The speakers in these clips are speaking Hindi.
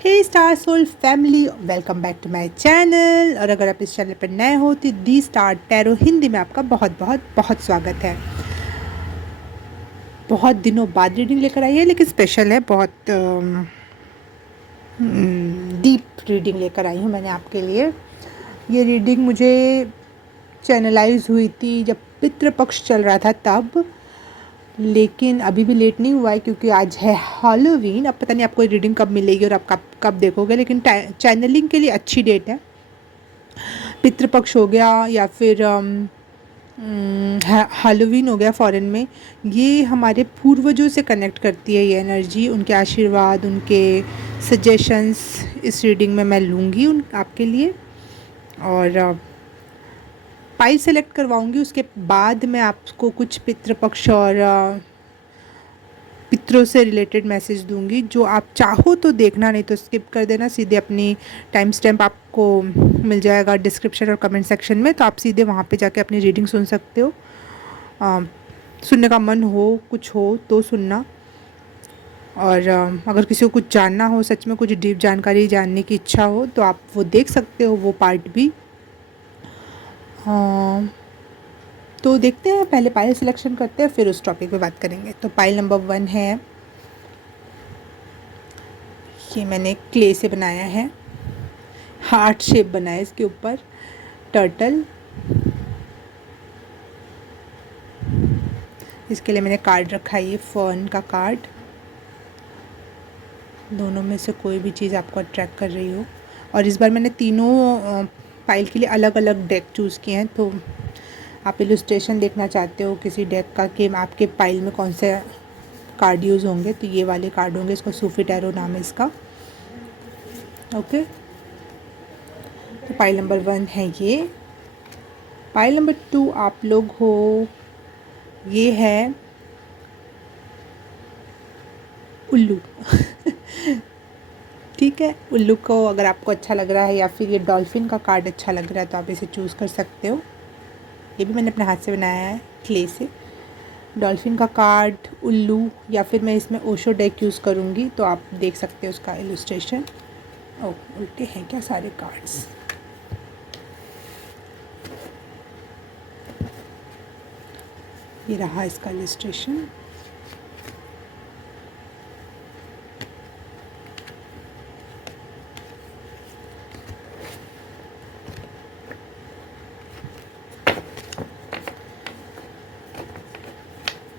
Hey star soul family, welcome back to my channel. और अगर आप इस चैनल पर नए हो तो दी स्टार टैरो हिंदी में आपका बहुत बहुत बहुत स्वागत है। बहुत दिनों बाद रीडिंग लेकर आई है, लेकिन स्पेशल है, बहुत डीप रीडिंग लेकर आई हूँ मैंने आपके लिए। ये रीडिंग मुझे चैनलाइज हुई थी जब पितृपक्ष चल रहा था तब, लेकिन अभी भी लेट नहीं हुआ है क्योंकि आज है हैलोवीन। अब पता नहीं आपको रीडिंग कब मिलेगी और आप कब देखोगे, लेकिन चैनलिंग के लिए अच्छी डेट है। पितृपक्ष हो गया या फिर हैलोवीन हो गया फॉरेन में, ये हमारे पूर्वजों से कनेक्ट करती है। ये एनर्जी, उनके आशीर्वाद, उनके सजेशंस इस रीडिंग में मैं लूँगी आपके लिए। और पाइल सेलेक्ट करवाऊंगी, उसके बाद मैं आपको कुछ पितृपक्ष और पितरों से रिलेटेड मैसेज दूंगी। जो आप चाहो तो देखना, नहीं तो स्किप कर देना। सीधे अपनी टाइम स्टैम्प आपको मिल जाएगा डिस्क्रिप्शन और कमेंट सेक्शन में, तो आप सीधे वहाँ पे जाके अपनी रीडिंग सुन सकते हो। सुनने का मन हो, कुछ हो तो सुनना। और अगर किसी को कुछ जानना हो, सच में कुछ डीप जानकारी जानने की इच्छा हो, तो आप वो देख सकते हो, वो पार्ट भी। तो देखते हैं, पहले पाइल सिलेक्शन करते हैं, फिर उस टॉपिक पे बात करेंगे। तो पाइल नंबर 1 है, ये मैंने क्ले से बनाया है, हार्ट शेप बनाया इसके ऊपर, टर्टल। इसके लिए मैंने कार्ड रखा है, ये फर्न का कार्ड। दोनों में से कोई भी चीज़ आपको अट्रैक्ट कर रही हो। और इस बार मैंने तीनों पाइल के लिए अलग अलग डेक चूज़ किए हैं। तो आप इलस्ट्रेशन देखना चाहते हो किसी डेक का कि आपके पाइल में कौन से कार्ड यूज़ होंगे, तो ये वाले कार्ड होंगे। इसका सूफी टैरो नाम है इसका। ओके, तो पाइल नंबर 1 है ये। पाइल नंबर 2 आप लोग हो, ये है उल्लू। ठीक है, उल्लू को अगर आपको अच्छा लग रहा है, या फिर ये डॉल्फिन का कार्ड अच्छा लग रहा है, तो आप इसे चूज़ कर सकते हो। ये भी मैंने अपने हाथ से बनाया है, क्ले से। डॉल्फिन का कार्ड, उल्लू, या फिर मैं इसमें ओशो डेक यूज़ करूँगी, तो आप देख सकते हो उसका इलस्ट्रेशन। ओह, उल्टे हैं क्या सारे कार्ड्स। ये रहा इसका इलस्ट्रेशन।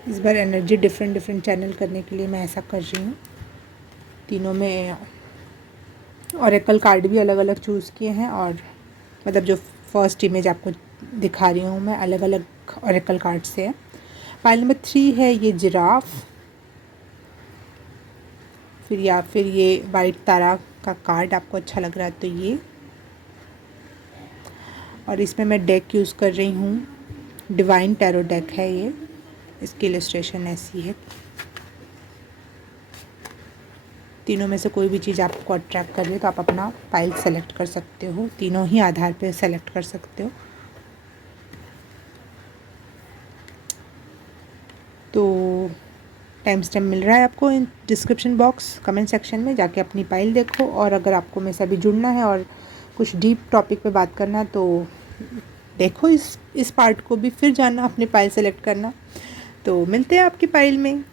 इस बार एनर्जी डिफरेंट चैनल करने के लिए मैं ऐसा कर रही हूँ। तीनों में ऑरेकल कार्ड भी अलग अलग चूज़ किए हैं, और मतलब जो फर्स्ट इमेज आपको दिखा रही हूँ मैं, अलग अलग ऑरेकल कार्ड से है। पाइल नंबर 3 है ये जिराफ। फिर या फिर ये वाइट तारा का कार्ड आपको अच्छा लग रहा है तो ये। और इसमें मैं डेक यूज़ कर रही हूँ, डिवाइन टैरो डेक है ये। इसकी इलस्ट्रेशन ऐसी है। तीनों में से कोई भी चीज़ आपको अट्रैक्ट कर रही है तो आप अपना पाइल सेलेक्ट कर सकते हो। तीनों ही आधार पे सेलेक्ट कर सकते हो। तो टाइम स्टैम्प मिल रहा है आपको in description box, comment section में, जाके अपनी पाइल देखो। और अगर आपको मेरे से अभी जुड़ना है और कुछ डीप टॉपिक पे बात करना है, तो देखो इस पार्ट को भी, फिर जाना अपनी पाइल सेलेक्ट करना। तो मिलते हैं आपकी पाइल में।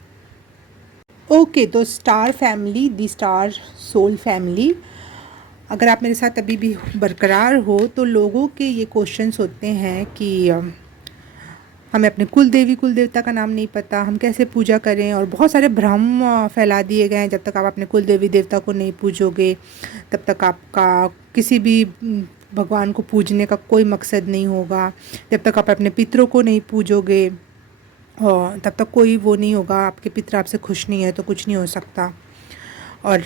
ओके, तो स्टार फैमिली, दी स्टार सोल फैमिली, अगर आप मेरे साथ अभी भी बरकरार हो, तो लोगों के ये क्वेश्चंस होते हैं कि हमें अपने कुल देवी कुल देवता का नाम नहीं पता, हम कैसे पूजा करें, और बहुत सारे भ्रम फैला दिए गए हैं। जब तक आप अपने कुल देवी देवता को नहीं पूजोगे, तब तक आपका किसी भी भगवान को पूजने का कोई मकसद नहीं होगा। जब तक आप अपने पितरों को नहीं पूजोगे, और तब तक कोई वो नहीं होगा, आपके पितर आपसे खुश नहीं है तो कुछ नहीं हो सकता। और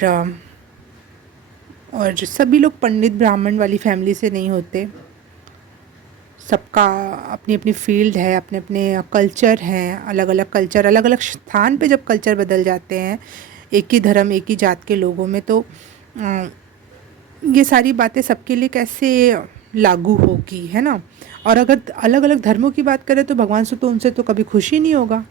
सभी लोग पंडित ब्राह्मण वाली फैमिली से नहीं होते। सबका अपनी अपनी फील्ड है, अपने अपने कल्चर हैं, अलग अलग कल्चर, अलग अलग स्थान पे जब कल्चर बदल जाते हैं एक ही धर्म एक ही जात के लोगों में, तो ये सारी बातें सबके लिए कैसे लागू होगी, है ना। और अगर अलग अलग धर्मों की बात करें तो भगवान से तो उनसे तो कभी खुश ही नहीं होगा।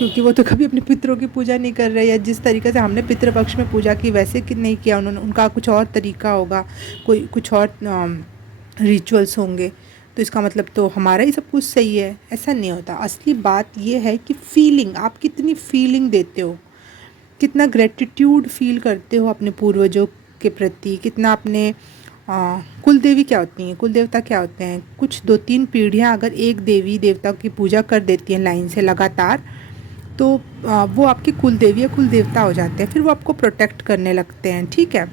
क्योंकि वो तो कभी अपने पितरों की पूजा नहीं कर रहे, या जिस तरीके से हमने पितृपक्ष में पूजा की वैसे कि नहीं किया उन्होंने, उनका कुछ और तरीका होगा, कोई कुछ और रिचुअल्स होंगे, तो इसका मतलब तो हमारा ही सब कुछ सही है, ऐसा नहीं होता। असली बात ये है कि फीलिंग, आप कितनी फीलिंग देते हो, कितना ग्रेटिट्यूड फील करते हो अपने पूर्वजों के प्रति, कितना अपने कुल देवी क्या होती हैं, कुल देवता क्या होते हैं, कुछ 2-3 पीढ़ियाँ अगर एक देवी देवता की पूजा कर देती हैं लाइन से लगातार, तो वो आपकी कुल देवी या कुल देवता हो जाते हैं, फिर वो आपको प्रोटेक्ट करने लगते हैं, ठीक है।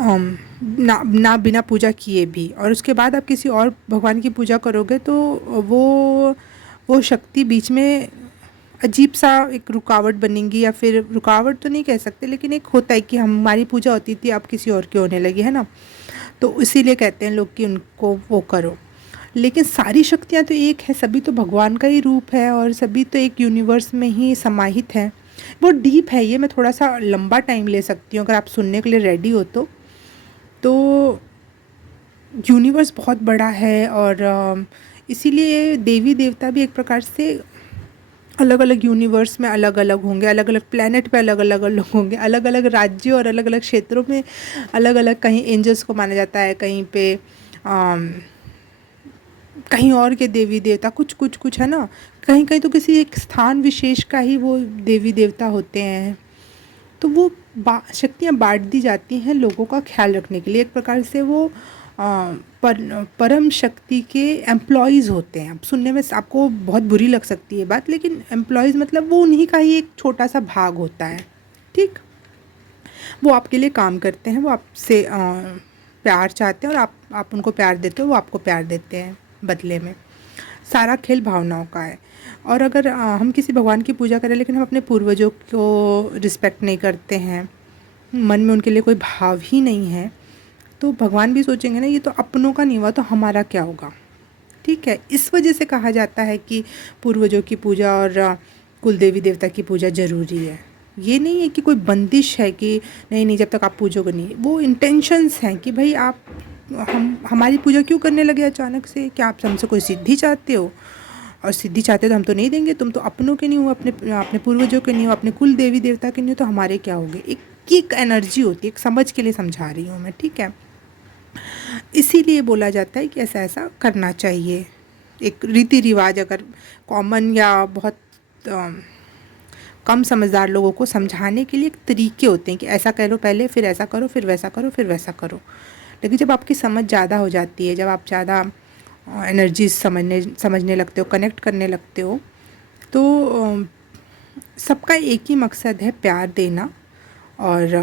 ना बिना पूजा किए भी, और उसके बाद आप किसी और भगवान की पूजा करोगे तो वो शक्ति बीच में अजीब सा एक रुकावट बनेंगी, या फिर रुकावट तो नहीं कह सकते, लेकिन एक होता है कि हमारी पूजा होती थी अब किसी और की होने लगी है ना, तो इसीलिए कहते हैं लोग कि उनको वो करो। लेकिन सारी शक्तियाँ तो एक है, सभी तो भगवान का ही रूप है, और सभी तो एक यूनिवर्स में ही समाहित है। वो डीप है, ये मैं थोड़ा सा लंबा टाइम ले सकती हूँ अगर आप सुनने के लिए रेडी हो तो यूनिवर्स बहुत बड़ा है, और इसीलिए देवी देवता भी एक प्रकार से अलग अलग यूनिवर्स में अलग अलग होंगे, अलग अलग प्लैनेट पे अलग अलग होंगे, अलग अलग राज्यों और अलग अलग क्षेत्रों में अलग अलग, कहीं एंजल्स को माना जाता है, कहीं पे कहीं और के देवी देवता कुछ है ना, कहीं कहीं तो किसी एक स्थान विशेष का ही वो देवी देवता होते हैं। तो वो शक्तियाँ बांट दी जाती हैं लोगों का ख्याल रखने के लिए, एक प्रकार से वो परम शक्ति के एम्प्लॉयज़ होते हैं। अब सुनने में आपको बहुत बुरी लग सकती है बात, लेकिन एम्प्लॉयज़ मतलब वो उन्हीं का ही एक छोटा सा भाग होता है, ठीक। वो आपके लिए काम करते हैं, वो आपसे प्यार चाहते हैं, और आप उनको प्यार देते हो, वो आपको प्यार देते हैं बदले में। सारा खेल भावनाओं का है। और अगर हम किसी भगवान की पूजा करें लेकिन हम अपने पूर्वजों को रिस्पेक्ट नहीं करते हैं, मन में उनके लिए कोई भाव ही नहीं है, तो भगवान भी सोचेंगे ना ये तो अपनों का नहीं हुआ तो हमारा क्या होगा, ठीक है। इस वजह से कहा जाता है कि पूर्वजों की पूजा और कुल देवी देवता की पूजा ज़रूरी है। ये नहीं है कि कोई बंदिश है कि नहीं जब तक आप पूजोगे नहीं, वो इंटेंशंस हैं कि भाई आप हमारी पूजा क्यों करने लगे अचानक से, क्या आप हमसे कोई सिद्धि चाहते हो, और सिद्धि चाहते हो तो हम तो नहीं देंगे, तुम तो अपनों के नहीं हो, अपने पूर्वजों के नहीं हो, अपने कुल देवी देवता के नहीं हो, तो हमारे क्या होगे। एक एनर्जी होती है, एक समझ के लिए समझा रही हूँ मैं, ठीक है। इसीलिए बोला जाता है कि ऐसा ऐसा करना चाहिए। एक रीति रिवाज अगर कॉमन या बहुत कम समझदार लोगों को समझाने के लिए एक तरीके होते हैं कि ऐसा करो पहले, फिर ऐसा करो, फिर वैसा करो, फिर वैसा करो। लेकिन जब आपकी समझ ज़्यादा हो जाती है, जब आप ज़्यादा एनर्जी समझने लगते हो, कनेक्ट करने लगते हो, तो सबका एक ही मकसद है, प्यार देना और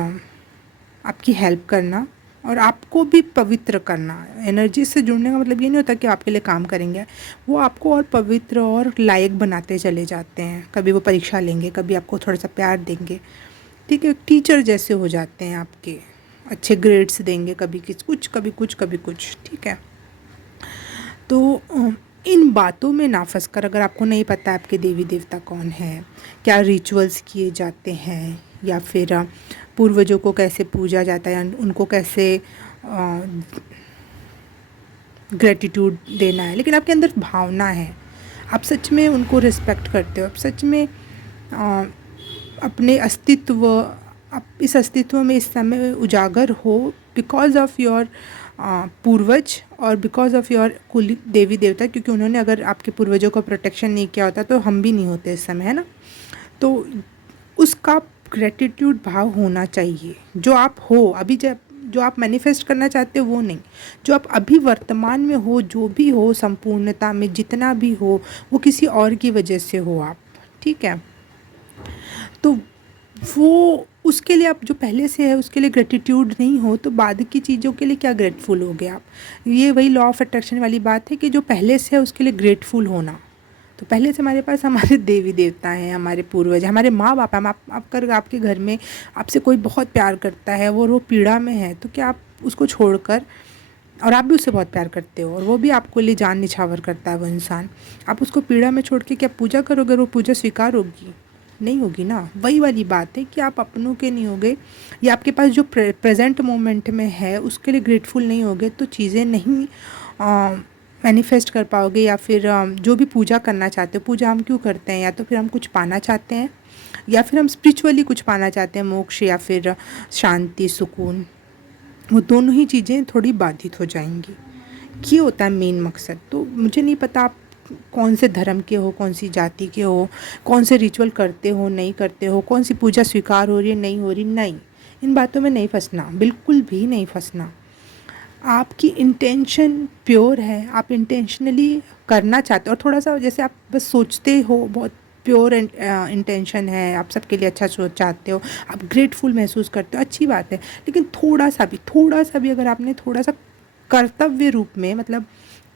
आपकी हेल्प करना और आपको भी पवित्र करना। एनर्जी से जुड़ने का मतलब ये नहीं होता कि आपके लिए काम करेंगे, वो आपको और पवित्र और लायक बनाते चले जाते हैं। कभी वो परीक्षा लेंगे, कभी आपको थोड़ा सा प्यार देंगे, ठीक है, टीचर जैसे हो जाते हैं आपके, अच्छे ग्रेड्स देंगे, कभी कुछ कभी कुछ कभी कुछ, ठीक है। तो इन बातों में ना फंस कर, अगर आपको नहीं पता आपके देवी देवता कौन है, क्या रिचुअल्स किए जाते हैं, या फिर पूर्वजों को कैसे पूजा जाता है, उनको कैसे ग्रेटिट्यूड देना है, लेकिन आपके अंदर भावना है, आप सच में उनको रिस्पेक्ट करते हो, आप सच में अपने अस्तित्व, आप इस अस्तित्व में इस समय उजागर हो बिकॉज ऑफ योर पूर्वज और बिकॉज ऑफ योर कुल देवी देवता, क्योंकि उन्होंने अगर आपके पूर्वजों का प्रोटेक्शन नहीं किया होता तो हम भी नहीं होते इस समय, है ना। तो उसका ग्रेटिट्यूड भाव होना चाहिए, जो आप हो अभी, जब जो आप मैनिफेस्ट करना चाहते हो वो नहीं, जो आप अभी वर्तमान में हो, जो भी हो संपूर्णता में जितना भी हो, वो किसी और की वजह से हो आप, ठीक है। तो वो उसके लिए आप जो पहले से है उसके लिए ग्रेटिट्यूड नहीं हो तो बाद की चीज़ों के लिए क्या ग्रेटफुल हो गए आप। ये वही लॉ ऑफ अट्रैक्शन वाली बात है कि जो पहले से है उसके लिए ग्रेटफुल होना। तो पहले से हमारे पास हमारे देवी देवता हैं, हमारे पूर्वज, हमारे माँ बाप हैं। आपके घर में आपसे कोई बहुत प्यार करता है, वो पीड़ा में है, तो क्या आप उसको छोड़कर, और आप भी उससे बहुत प्यार करते हो और वो भी आपको लिए जान निछावर करता है वो इंसान, आप उसको पीड़ा में छोड़ के क्या पूजा करोगे, वो पूजा स्वीकार होगी? नहीं होगी ना। वही वाली बात है कि आप अपनों के नहीं होगे या आपके पास जो प्रेजेंट मोमेंट में है उसके लिए ग्रेटफुल नहीं होगे तो चीज़ें नहीं मैनिफेस्ट कर पाओगे, या फिर जो भी पूजा करना चाहते हो, पूजा हम क्यों करते हैं, या तो फिर हम कुछ पाना चाहते हैं या फिर हम स्पिरिचुअली कुछ पाना चाहते हैं, मोक्ष या फिर शांति, सुकून, वो दोनों ही चीज़ें थोड़ी बाधित हो जाएंगी। ये होता है मेन मकसद। तो मुझे नहीं पता आप कौन से धर्म के हो, कौन सी जाति के हो, कौन से रिचुअल करते हो नहीं करते हो, कौन सी पूजा स्वीकार हो रही है नहीं हो रही, नहीं, इन बातों में नहीं फंसना, बिल्कुल भी नहीं फंसना। आपकी इंटेंशन प्योर है, आप इंटेंशनली करना चाहते हो, और थोड़ा सा जैसे आप बस सोचते हो, बहुत प्योर इंटेंशन है, आप सबके लिए अच्छा सोच चाहते हो, आप ग्रेटफुल महसूस करते हो, अच्छी बात है। लेकिन थोड़ा सा भी अगर आपने थोड़ा सा कर्तव्य रूप में, मतलब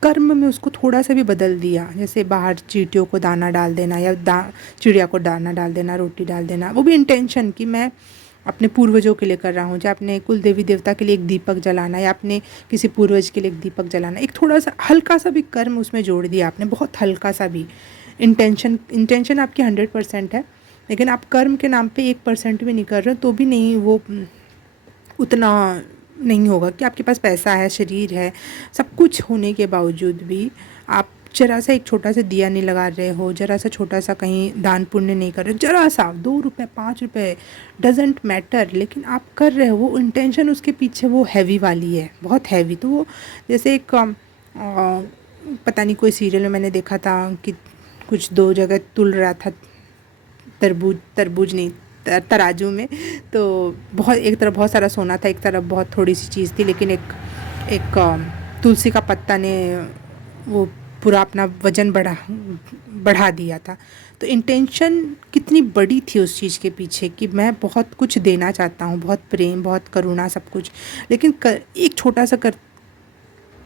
कर्म में उसको थोड़ा सा भी बदल दिया, जैसे बाहर चींटियों को दाना डाल देना, या चिड़िया को दाना डाल देना, रोटी डाल देना, वो भी इंटेंशन कि मैं अपने पूर्वजों के लिए कर रहा हूँ, या अपने कुल देवी देवता के लिए एक दीपक जलाना, या अपने किसी पूर्वज के लिए एक दीपक जलाना, एक थोड़ा सा हल्का सा भी कर्म उसमें जोड़ दिया आपने, बहुत हल्का सा भी। इंटेंशन आपकी 100% है, लेकिन आप कर्म के नाम पे 1% भी नहीं कर रहे तो भी नहीं, वो उतना नहीं होगा कि आपके पास पैसा है, शरीर है, सब कुछ होने के बावजूद भी आप जरा सा एक छोटा सा दिया नहीं लगा रहे हो, जरा सा छोटा सा कहीं दान पुण्य नहीं कर रहे हो, जरा सा 2 रुपये 5 रुपये डजेंट मैटर, लेकिन आप कर रहे हो, वो इंटेंशन उसके पीछे वो हैवी वाली है, बहुत हैवी। तो वो जैसे एक पता नहीं कोई सीरियल में मैंने देखा था कि कुछ 2 जगह तुल रहा था, तरबूज नहीं, तराजू में, तो बहुत, एक तरफ बहुत सारा सोना था, एक तरफ बहुत थोड़ी सी चीज़ थी, लेकिन एक एक तुलसी का पत्ता ने वो पूरा अपना वज़न बढ़ा दिया था। तो इंटेंशन कितनी बड़ी थी उस चीज़ के पीछे कि मैं बहुत कुछ देना चाहता हूँ, बहुत प्रेम, बहुत करुणा, सब कुछ, लेकिन एक छोटा सा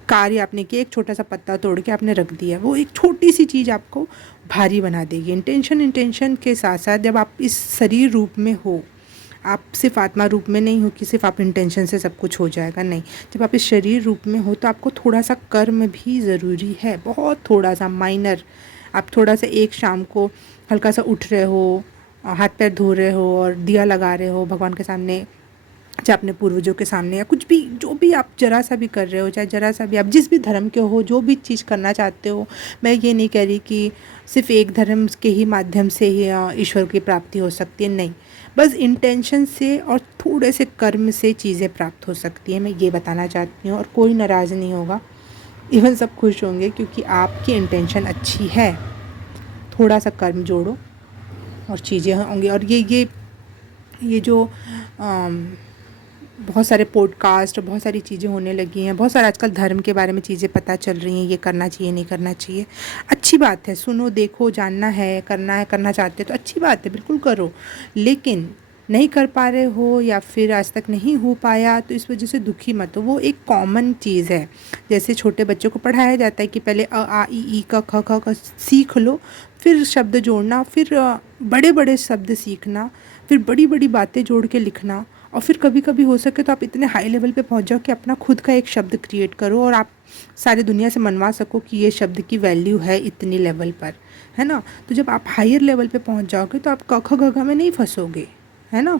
कार्य आपने किया, एक छोटा सा पत्ता तोड़ के आपने रख दिया, वो एक छोटी सी चीज़ आपको भारी बना देगी। इंटेंशन के साथ साथ जब आप इस शरीर रूप में हो, आप सिर्फ आत्मा रूप में नहीं हो कि सिर्फ आप इंटेंशन से सब कुछ हो जाएगा, नहीं, जब आप इस शरीर रूप में हो तो आपको थोड़ा सा कर्म भी ज़रूरी है, बहुत थोड़ा सा माइनर। आप थोड़ा सा एक शाम को हल्का सा उठ रहे हो, हाथ पैर धो रहे हो और दिया लगा रहे हो भगवान के सामने, चाहे अपने पूर्वजों के सामने, या कुछ भी, जो भी आप जरा सा भी कर रहे हो, चाहे जरा सा भी, आप जिस भी धर्म के हो, जो भी चीज़ करना चाहते हो, मैं ये नहीं कह रही कि सिर्फ एक धर्म के ही माध्यम से ही ईश्वर की प्राप्ति हो सकती है, नहीं, बस इंटेंशन से और थोड़े से कर्म से चीज़ें प्राप्त हो सकती है, मैं ये बताना चाहती हूँ। और कोई नाराज़ नहीं होगा, इवन सब खुश होंगे, क्योंकि आपकी इंटेंशन अच्छी है। थोड़ा सा कर्म जोड़ो और चीज़ें होंगी। और ये जो बहुत सारे पॉडकास्ट, बहुत सारी चीज़ें होने लगी हैं, बहुत सारे आजकल धर्म के बारे में चीज़ें पता चल रही हैं, ये करना चाहिए, नहीं करना चाहिए, अच्छी बात है, सुनो, देखो, जानना है, करना चाहते हो तो अच्छी बात है, बिल्कुल करो। लेकिन नहीं कर पा रहे हो या फिर आज तक नहीं हो पाया तो इस वजह से दुखी मत हो, वो एक कॉमन चीज़ है। जैसे छोटे बच्चों को पढ़ाया जाता है कि पहले अ आ इ ई क ख ख सीख लो, फिर शब्द जोड़ना, फिर बड़े बड़े शब्द सीखना, फिर बड़ी बड़ी बातें जोड़ के लिखना, और फिर कभी कभी हो सके तो आप इतने हाई लेवल पे पहुंच जाओ कि अपना खुद का एक शब्द क्रिएट करो और आप सारी दुनिया से मनवा सको कि ये शब्द की वैल्यू है इतनी लेवल पर, है ना। तो जब आप हायर लेवल पे पहुंच जाओगे तो आप क ख ग घ में नहीं फंसोगे, है ना।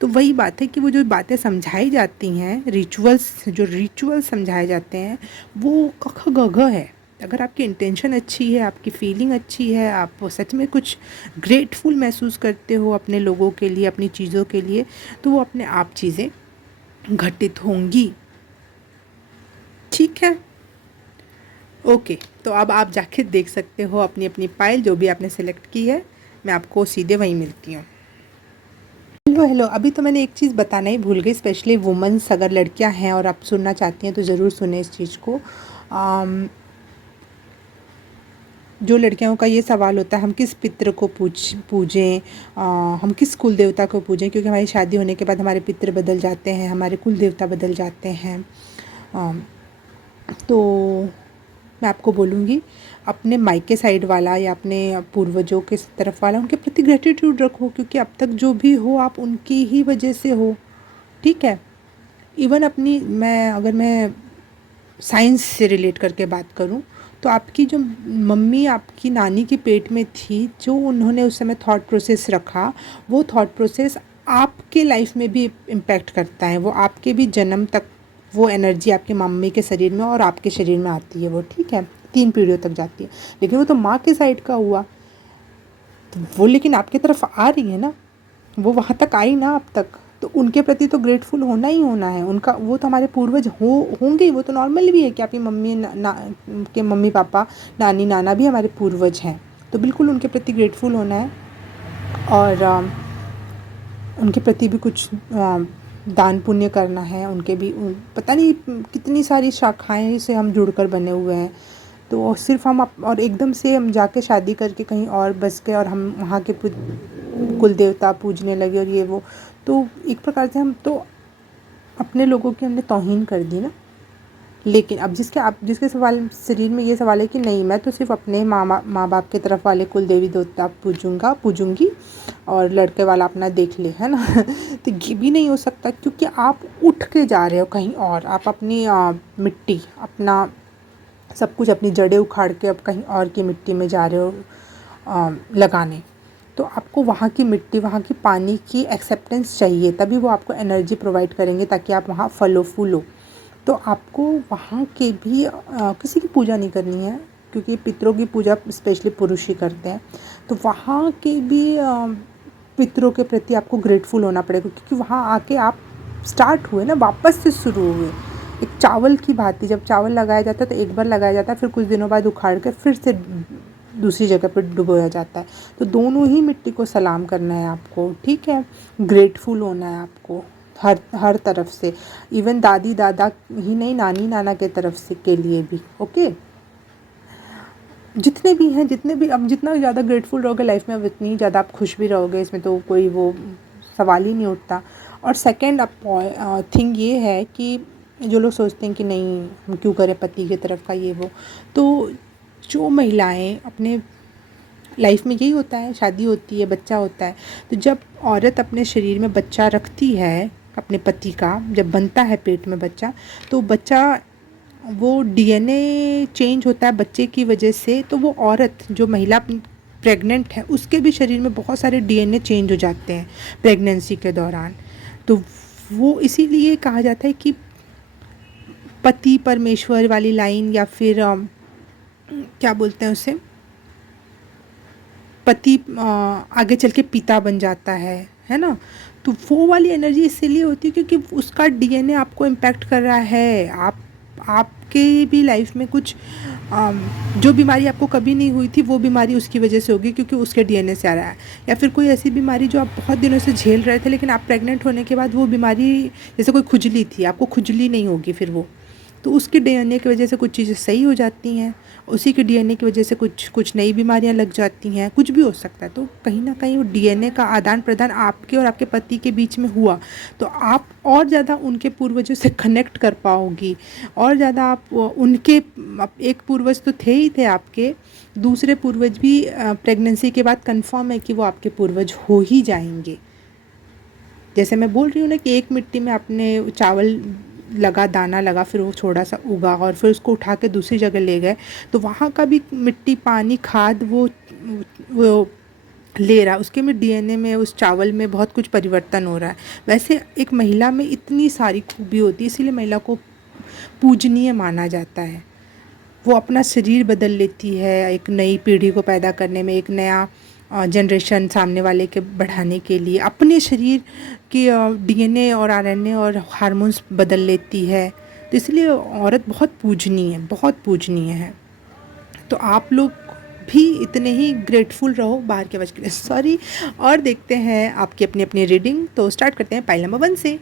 तो वही बात है कि वो जो बातें समझाई जाती हैं, रिचुअल्स समझाए जाते हैं, वो क ख ग घ है। अगर आपकी इंटेंशन अच्छी है, आपकी फीलिंग अच्छी है, आप सच में कुछ ग्रेटफुल महसूस करते हो अपने लोगों के लिए, अपनी चीज़ों के लिए, तो वो अपने आप चीज़ें घटित होंगी। ठीक है, ओके। तो अब आप जाके देख सकते हो अपनी अपनी पाइल, जो भी आपने सेलेक्ट की है, मैं आपको सीधे वहीं मिलती हूँ। हेलो, अभी तो मैंने एक चीज़ बताना ही भूल गई, स्पेशली वुमेंस, अगर लड़कियां हैं और आप सुनना चाहती हैं तो ज़रूर सुने इस चीज़ को। जो लड़कियों का ये सवाल होता है हम किस पितृ को पूजें, हम किस कुल देवता को पूजें, क्योंकि हमारी शादी होने के बाद हमारे पितृ बदल जाते हैं, हमारे कुल देवता बदल जाते हैं। तो मैं आपको बोलूँगी, अपने मायके साइड वाला या अपने पूर्वजों के तरफ वाला, उनके प्रति ग्रेटिट्यूड रखो, क्योंकि अब तक जो भी हो आप उनकी ही वजह से हो, ठीक है। इवन अगर मैं साइंस से रिलेट करके बात करूं तो आपकी जो मम्मी आपकी नानी के पेट में थी, जो उन्होंने उस समय थॉट प्रोसेस रखा, वो थॉट प्रोसेस आपके लाइफ में भी इम्पैक्ट करता है, वो आपके भी जन्म तक वो एनर्जी आपकी मम्मी के शरीर में और आपके शरीर में आती है वो, ठीक है, 3 पीढ़ियों तक जाती है। लेकिन वो तो माँ के साइड का हुआ, तो वो लेकिन आपकी तरफ आ रही है ना, वो वहाँ तक आई ना अब तक, तो उनके प्रति तो ग्रेटफुल होना ही होना है। उनका वो तो हमारे पूर्वज होंगे ही, वो तो नॉर्मल भी है कि आपकी मम्मी के मम्मी पापा, नानी नाना भी हमारे पूर्वज हैं, तो बिल्कुल उनके प्रति ग्रेटफुल होना है। और उनके प्रति भी कुछ दान पुण्य करना है, उनके भी पता नहीं कितनी सारी शाखाएं से हम जुड़कर बने हुए हैं। तो सिर्फ हम और एकदम से हम जाके शादी करके कहीं और बस गए और हम वहाँ के कुल देवता पूजने लगे और ये वो, तो एक प्रकार से हम तो अपने लोगों की हमने तौहीन कर दी ना। लेकिन अब जिसके सवाल शरीर में ये सवाल है कि नहीं, मैं तो सिर्फ अपने माँ बाप के तरफ वाले कुल देवी देवता पूजूंगी और लड़के वाला अपना देख ले, है ना। तो ये भी नहीं हो सकता, क्योंकि आप उठ के जा रहे हो कहीं और, आप अपनी मिट्टी, अपना सब कुछ, अपनी जड़ें उखाड़ के अब कहीं और की मिट्टी में जा रहे हो लगाने। तो आपको वहाँ की मिट्टी, वहाँ की पानी की एक्सेप्टेंस चाहिए, तभी वो आपको एनर्जी प्रोवाइड करेंगे ताकि आप वहाँ फलो फूलो। तो आपको वहाँ के भी किसी की पूजा नहीं करनी है, क्योंकि पितरों की पूजा स्पेशली पुरुष ही करते हैं। तो वहाँ के भी पितरों के प्रति आपको ग्रेटफुल होना पड़ेगा, क्योंकि वहाँ आके आप स्टार्ट हुए ना, वापस से शुरू हुए। एक चावल की भांति, जब चावल लगाया जाता है तो एक बार लगाया जाता है, फिर कुछ दिनों बाद उखाड़ कर फिर से दूसरी जगह पर डुबोया जाता है। तो दोनों ही मिट्टी को सलाम करना है आपको, ठीक है, ग्रेटफुल होना है आपको हर तरफ से, इवन दादी दादा ही नहीं, नानी नाना के तरफ से के लिए भी, ओके। जितने भी अब जितना ज़्यादा ग्रेटफुल रहोगे लाइफ में, अब इतनी ज़्यादा आप खुश भी रहोगे, इसमें तो कोई वो सवाल ही नहीं उठता। और सेकंड थिंग ये है कि जो लोग सोचते हैं कि नहीं हम क्यों करें पति की तरफ का ये वो, तो जो महिलाएं अपने लाइफ में यही होता है, शादी होती है, बच्चा होता है, तो जब औरत अपने शरीर में बच्चा रखती है अपने पति का, जब बनता है पेट में बच्चा, तो बच्चा, वो डीएनए चेंज होता है बच्चे की वजह से। तो वो औरत, जो महिला प्रेग्नेंट है, उसके भी शरीर में बहुत सारे डीएनए चेंज हो जाते हैं प्रेगनेंसी के दौरान। तो वो इसीलिए कहा जाता है कि पति परमेश्वर वाली लाइन, या फिर क्या बोलते हैं उसे, पति आगे चल के पिता बन जाता है ना। तो वो वाली एनर्जी इसीलिए होती है क्योंकि उसका डीएनए आपको इम्पैक्ट कर रहा है। आपके भी लाइफ में कुछ जो बीमारी आपको कभी नहीं हुई थी, वो बीमारी उसकी वजह से होगी, क्योंकि उसके डीएनए से आ रहा है। या फिर कोई ऐसी बीमारी जो आप बहुत दिनों से झेल रहे थे, लेकिन आप प्रेग्नेंट होने के बाद वो बीमारी, जैसे कोई खुजली थी, आपको खुजली नहीं होगी फिर वो, तो उसके डीएनए की वजह से कुछ चीज़ें सही हो जाती हैं, उसी के डीएनए की वजह से कुछ नई बीमारियां लग जाती हैं, कुछ भी हो सकता है। तो कहीं ना कहीं वो डीएनए का आदान प्रदान आपके और आपके पति के बीच में हुआ, तो आप और ज़्यादा उनके पूर्वजों से कनेक्ट कर पाओगी, और ज़्यादा आप उनके, एक पूर्वज तो थे ही थे आपके, दूसरे पूर्वज भी प्रेगनेंसी के बाद कंफर्म है कि वो आपके पूर्वज हो ही जाएंगे। जैसे मैं बोल रही हूँ ना कि एक मिट्टी में आपने चावल लगा, दाना लगा, फिर वो थोड़ा सा उगा और फिर उसको उठा के दूसरी जगह ले गए, तो वहाँ का भी मिट्टी, पानी, खाद वो ले रहा, उसके में डीएनए में, उस चावल में बहुत कुछ परिवर्तन हो रहा है। वैसे एक महिला में इतनी सारी खूबी होती है, इसीलिए महिला को पूजनीय माना जाता है। वो अपना शरीर बदल लेती है एक नई पीढ़ी को पैदा करने में, एक नया जनरेशन सामने वाले के बढ़ाने के लिए अपने शरीर की डीएनए और आरएनए और हार्मोन्स बदल लेती है। तो इसलिए औरत बहुत पूजनीय है। तो आप लोग भी इतने ही ग्रेटफुल रहो बाहर के आवाज़ के लिए, सॉरी। और देखते हैं आपकी अपनी अपनी रीडिंग। तो स्टार्ट करते हैं पाइल नंबर 1 से।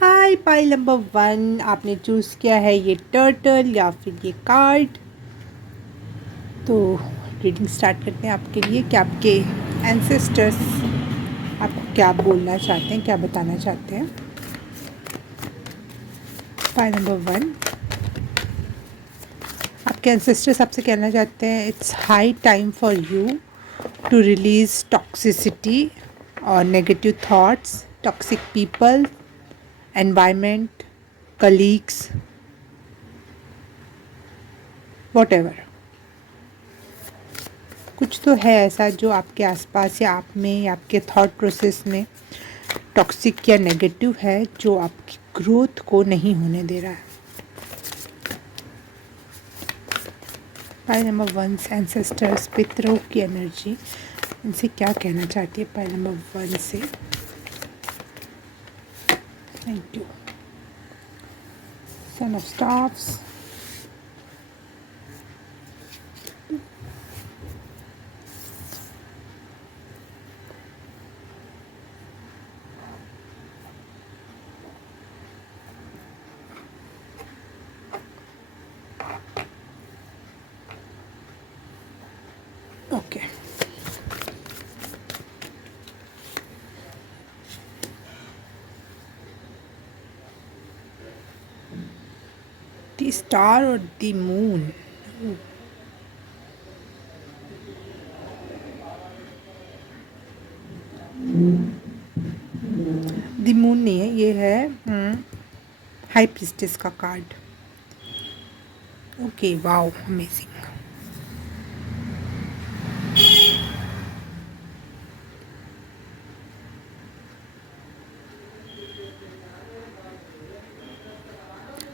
हाय, पाइल नंबर 1, आपने चूज़ किया है ये टर्टल या फिर ये कार्ड। तो रीडिंग स्टार्ट करते हैं आपके लिए कि आपके एंसेस्टर्स आपको क्या बोलना चाहते हैं, क्या बताना चाहते हैं। पाइल नंबर 1, आपके एंसेस्टर्स आपसे कहना चाहते हैं it's high time for you to release toxicity और negative thoughts, toxic people, environment, colleagues, whatever. कुछ तो है ऐसा जो आपके आसपास या आप में या आपके थॉट प्रोसेस में टॉक्सिक या नेगेटिव है, जो ग्रोथ को नहीं होने दे रहा है। पाइल नंबर 1 एंसेस्टर्स, पितरों की एनर्जी, इनसे क्या कहना चाहती है पाइल नंबर 1 से। Thank you. Son of stars, okay. The star और द मून, द मून नहीं है, ये है हाई प्रीस्टेस का कार्ड। Okay, wow, amazing.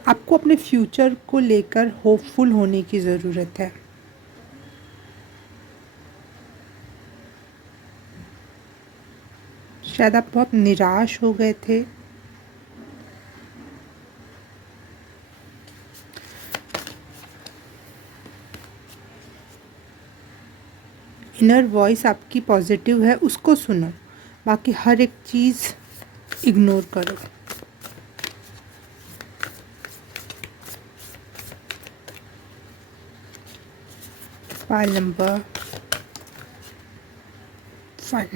आपको अपने फ्यूचर को लेकर होपफुल होने की ज़रूरत है। शायद आप बहुत निराश हो गए थे। इनर वॉइस आपकी पॉजिटिव है, उसको सुनो, बाकी हर एक चीज़ इग्नोर करो। Pile number 1,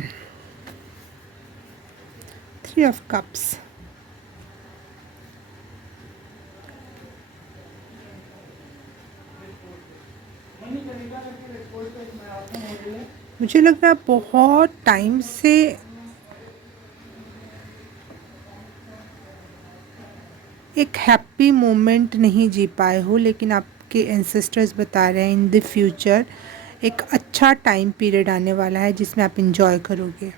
3 of cups. मुझे लग रहा है बहुत टाइम से एक हैप्पी मोमेंट नहीं जी पाए हो, लेकिन आपके एंसेस्टर्स बता रहे हैं इन द फ्यूचर एक अच्छा टाइम पीरियड आने वाला है जिसमें आप इंजॉय करोगे।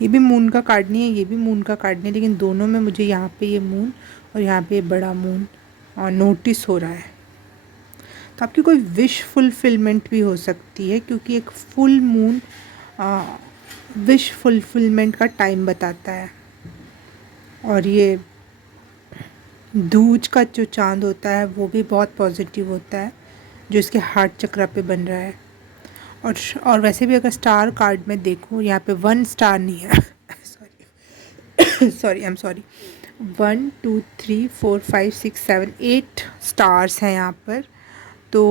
ये भी मून का कार्ड नहीं है, ये भी मून का कार्ड नहीं है, लेकिन दोनों में मुझे यहाँ पे ये मून और यहाँ पे ये बड़ा मून नोटिस हो रहा है। तो आपकी कोई विश फुलफिलमेंट भी हो सकती है, क्योंकि एक फुल मून विश फुलफिलमेंट का टाइम बताता है। और ये दूज का जो चांद होता है वो भी बहुत पॉजिटिव होता है, जो इसके हार्ट चक्र पे बन रहा है। और वैसे भी अगर स्टार कार्ड में देखूँ, यहाँ पे 1 स्टार नहीं है sorry, I am sorry, 1 2 3 4 5 6 7 8 stars हैं यहाँ पर। तो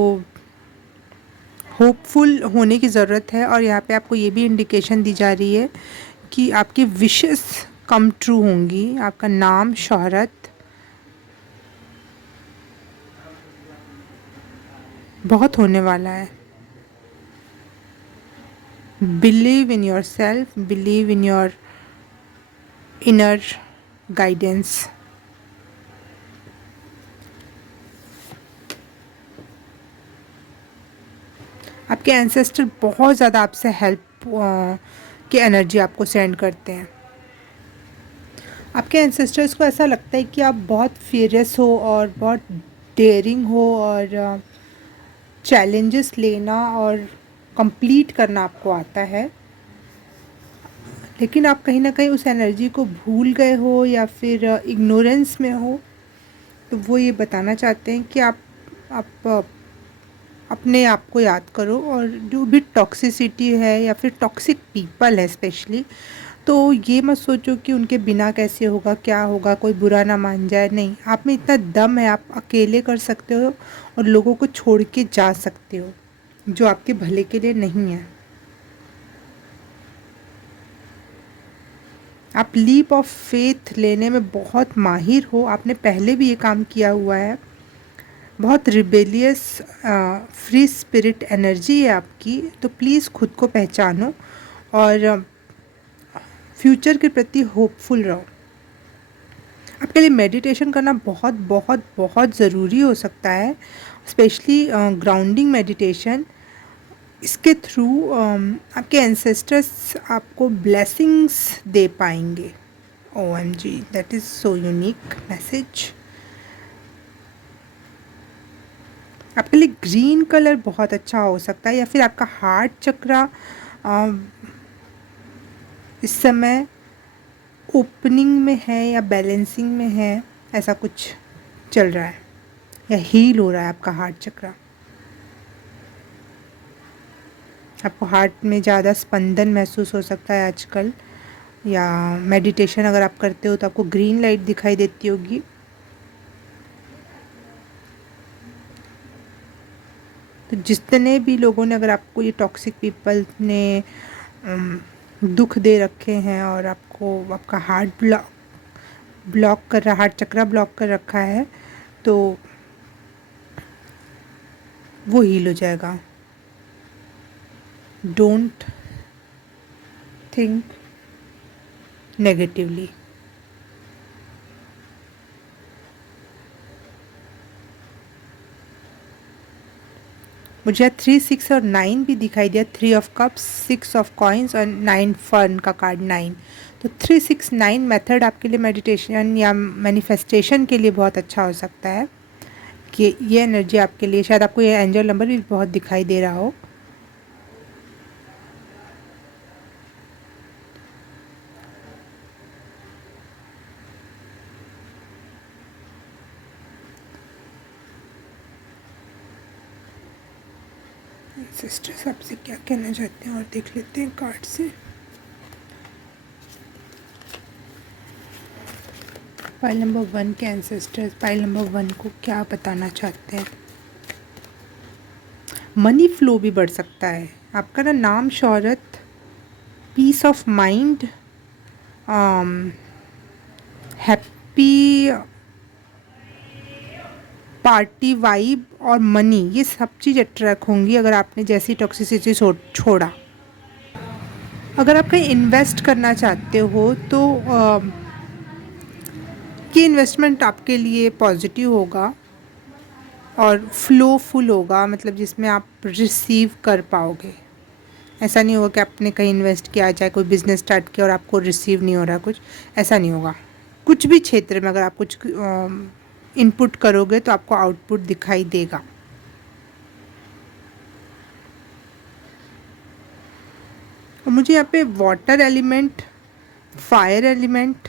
होपफुल होने की ज़रूरत है। और यहाँ पे आपको ये भी इंडिकेशन दी जा रही है कि आपकी विशेस कम ट्रू होंगी। आपका नाम, शोहरत बहुत होने वाला है। Believe in your self, believe in your inner guidance. आपके एंसेस्टर बहुत ज़्यादा आपसे हेल्प की एनर्जी आपको सेंड करते हैं। आपके एंसेस्टर्स को ऐसा लगता है कि आप बहुत फियरस हो और बहुत डेयरिंग हो और चैलेंजेस लेना और कंप्लीट करना आपको आता है, लेकिन आप कहीं ना कहीं उस एनर्जी को भूल गए हो या फिर इग्नोरेंस में हो। तो वो ये बताना चाहते हैं कि आप अपने आप को याद करो, और जो भी टॉक्सिसिटी है या फिर टॉक्सिक पीपल है स्पेशली, तो ये मत सोचो कि उनके बिना कैसे होगा, क्या होगा, कोई बुरा ना मान जाए। नहीं, आप में इतना दम है, आप अकेले कर सकते हो और लोगों को छोड़ के जा सकते हो जो आपके भले के लिए नहीं है। आप लीप ऑफ फेथ लेने में बहुत माहिर हो, आपने पहले भी ये काम किया हुआ है। बहुत रिबेलियस फ्री स्पिरिट एनर्जी है आपकी। तो प्लीज़ खुद को पहचानो और फ्यूचर के प्रति होपफुल रहो। आपके लिए मेडिटेशन करना बहुत बहुत बहुत ज़रूरी हो सकता है, स्पेशली ग्राउंडिंग मेडिटेशन। इसके थ्रू आपके एंसेस्टर्स आपको ब्लेसिंग्स दे पाएंगे। OMG, that is so unique message. आपके लिए ग्रीन कलर बहुत अच्छा हो सकता है, या फिर आपका हार्ट चक्रा इस समय ओपनिंग में है या बैलेंसिंग में है, ऐसा कुछ चल रहा है, या हील हो रहा है आपका हार्ट चक्रा। आपको हार्ट में ज़्यादा स्पंदन महसूस हो सकता है आजकल, या मेडिटेशन अगर आप करते हो तो आपको ग्रीन लाइट दिखाई देती होगी। तो जितने भी लोगों ने, अगर आपको ये टॉक्सिक पीपल ने दुख दे रखे हैं और आपको आपका हार्ट ब्लॉक कर रहा, हार्ट चक्रा ब्लॉक कर रखा है, तो वो हील हो जाएगा। Don't think negatively. मुझे यहाँ 3, 6 और 9 भी दिखाई दिया। 3 ऑफ कप्स, 6 ऑफ कॉइन्स और 9 फन का कार्ड 9। तो 3, 6, 9 मेथड आपके लिए मेडिटेशन या मैनिफेस्टेशन के लिए बहुत अच्छा हो सकता है, कि ये एनर्जी आपके लिए, शायद आपको ये एंजल नंबर भी बहुत दिखाई दे रहा हो। सिस्टर्स आपसे क्या कहना चाहते हैं और देख लेते हैं कार्ड से। पाइल नंबर 1 के एंसेस्टर्स पाइल नंबर 1 को क्या बताना चाहते हैं। मनी फ्लो भी बढ़ सकता है आपका ना, नाम शोहरत, peace of mind, happy party vibe और मनी, ये सब चीज़ अट्रैक्ट होंगी अगर आपने जैसी टॉक्सिसिटी छोड़ा। अगर आप कहीं इन्वेस्ट करना चाहते हो तो ये इन्वेस्टमेंट आपके लिए पॉजिटिव होगा और फ्लो फुल होगा, मतलब जिसमें आप रिसीव कर पाओगे। ऐसा नहीं होगा कि आपने कहीं इन्वेस्ट किया, चाहे कोई बिज़नेस स्टार्ट किया और आपको रिसीव नहीं हो रहा कुछ, ऐसा नहीं होगा। कुछ भी क्षेत्र में अगर आप कुछ इनपुट करोगे तो आपको आउटपुट दिखाई देगा। और मुझे यहाँ पे वाटर एलिमेंट, फायर एलिमेंट,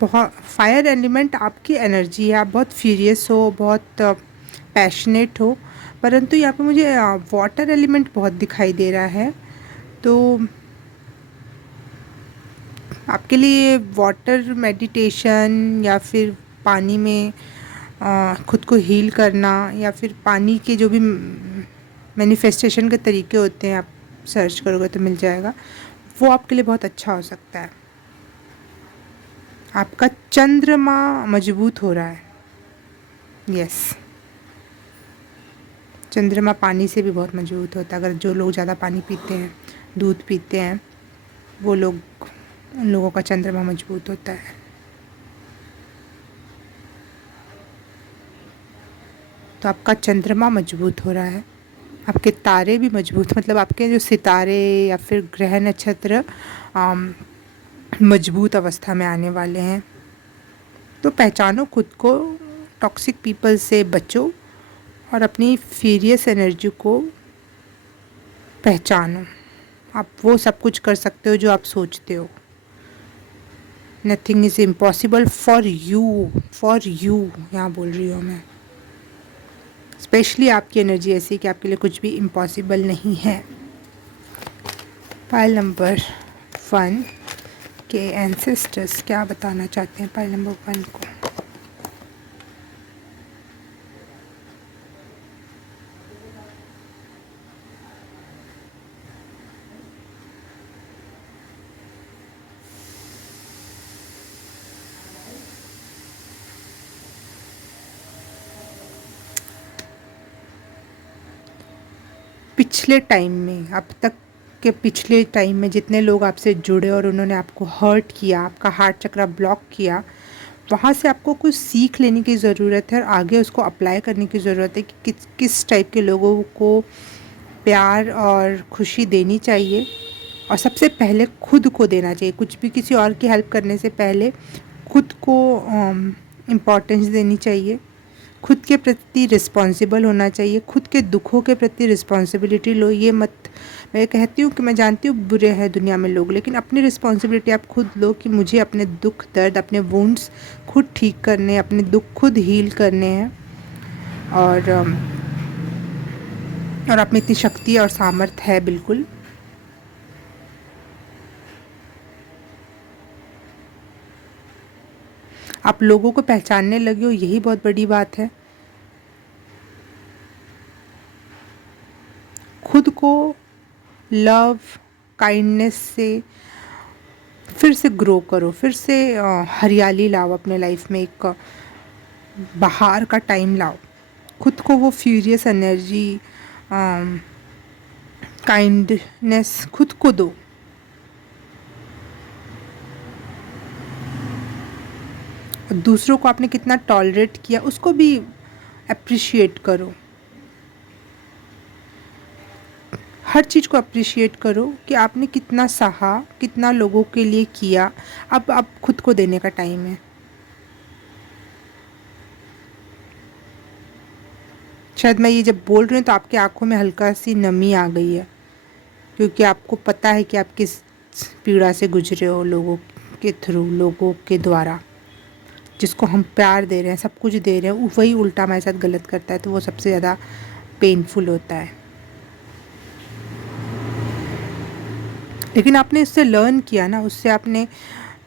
बहुत फायर एलिमेंट आपकी एनर्जी है, आप बहुत फ्यूरियस हो, बहुत पैशनेट हो, परंतु यहाँ पे मुझे वाटर एलिमेंट बहुत दिखाई दे रहा है। तो आपके लिए वाटर मेडिटेशन, या फिर पानी में खुद को हील करना, या फिर पानी के जो भी मैनिफेस्टेशन के तरीके होते हैं, आप सर्च करोगे तो मिल जाएगा, वो आपके लिए बहुत अच्छा हो सकता है। आपका चंद्रमा मजबूत हो रहा है। यस, चंद्रमा पानी से भी बहुत मजबूत होता है। अगर जो लोग ज़्यादा पानी पीते हैं, दूध पीते हैं, वो लोग, उन लोगों का चंद्रमा मजबूत होता है। तो आपका चंद्रमा मजबूत हो रहा है, आपके तारे भी मजबूत, मतलब आपके जो सितारे या फिर ग्रह नक्षत्र मजबूत अवस्था में आने वाले हैं। तो पहचानो खुद को, टॉक्सिक पीपल से बचो और अपनी फ्यूरियस एनर्जी को पहचानो। आप वो सब कुछ कर सकते हो जो आप सोचते हो। Nothing is impossible for you यहाँ बोल रही हूँ मैं। स्पेशली आपकी एनर्जी ऐसी कि आपके लिए कुछ भी इम्पॉसिबल नहीं है। पाइल नंबर 1 के एंसेस्टर्स क्या बताना चाहते हैं पाइल नंबर 1 को। पिछले टाइम में अब तक के पिछले टाइम में जितने लोग आपसे जुड़े और उन्होंने आपको हर्ट किया, आपका हार्ट चक्र ब्लॉक किया, वहाँ से आपको कुछ सीख लेने की ज़रूरत है और आगे उसको अप्लाई करने की ज़रूरत है कि किस टाइप के लोगों को प्यार और खुशी देनी चाहिए, और सबसे पहले खुद को देना चाहिए। कुछ भी किसी और की हेल्प करने से पहले खुद को इम्पोर्टेंस देनी चाहिए, खुद के प्रति रिस्पॉन्सिबल होना चाहिए, खुद के दुखों के प्रति रिस्पॉन्सिबिलिटी लो। ये मत, मैं कहती हूँ कि मैं जानती हूँ बुरे हैं दुनिया में लोग, लेकिन अपनी रिस्पॉन्सिबिलिटी आप खुद लो कि मुझे अपने दुख दर्द, अपने वुंड्स खुद ठीक करने, अपने दुख खुद हील करने हैं। और आप में इतनी शक्ति और सामर्थ्य है बिल्कुल। आप लोगों को पहचानने लगे हो, यही बहुत बड़ी बात है। खुद को लव, काइंडनेस से फिर से ग्रो करो, फिर से हरियाली लाओ अपने लाइफ में, एक बाहर का टाइम लाओ। खुद को वो फ्यूरियस एनर्जी, काइंडनेस खुद को दो। दूसरों को आपने कितना टॉलरेट किया उसको भी अप्रिशिएट करो। हर चीज़ को अप्रिशिएट करो कि आपने कितना सहा, कितना लोगों के लिए किया। अब खुद को देने का टाइम है। शायद मैं ये जब बोल रही हूँ तो आपकी आंखों में हल्का सी नमी आ गई है, क्योंकि आपको पता है कि आप किस पीड़ा से गुजरे हो, लोगों के थ्रू, लोगों के द्वारा। जिसको हम प्यार दे रहे हैं, सब कुछ दे रहे हैं, वही उल्टा हमारे साथ गलत करता है, तो वो सबसे ज़्यादा पेनफुल होता है। लेकिन आपने इससे लर्न किया ना, उससे आपने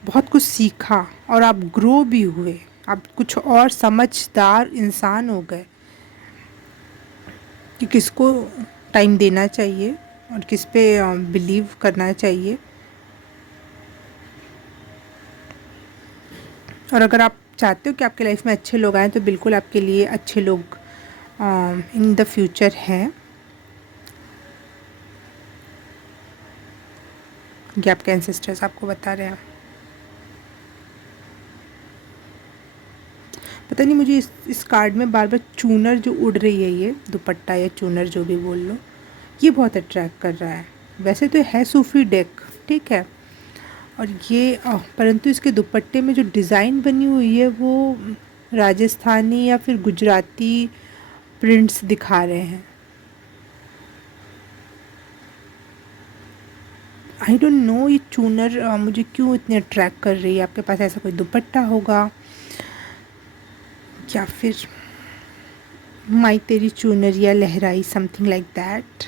बहुत कुछ सीखा और आप ग्रो भी हुए, आप कुछ और समझदार इंसान हो गए कि किसको टाइम देना चाहिए और किस पे बिलीव करना चाहिए। और अगर आप चाहते हो कि आपके लाइफ में अच्छे लोग आएँ, तो बिल्कुल आपके लिए अच्छे लोग इन द फ्यूचर हैं। ये आपके एंसेस्टर्स आपको बता रहे हैं। पता नहीं मुझे इस कार्ड में बार बार चूनर जो उड़ रही है, ये दुपट्टा या चूनर जो भी बोल लो, ये बहुत अट्रैक्ट कर रहा है। वैसे तो है सूफी डेक, ठीक है, और ये परंतु इसके दुपट्टे में जो डिज़ाइन बनी हुई है वो राजस्थानी या फिर गुजराती प्रिंट्स दिखा रहे हैं। आई डोंट नो ये चूनर मुझे क्यों इतने अट्रैक्ट कर रही है। आपके पास ऐसा कोई दुपट्टा होगा या फिर माई तेरी चूनर या लहराई, समथिंग लाइक दैट।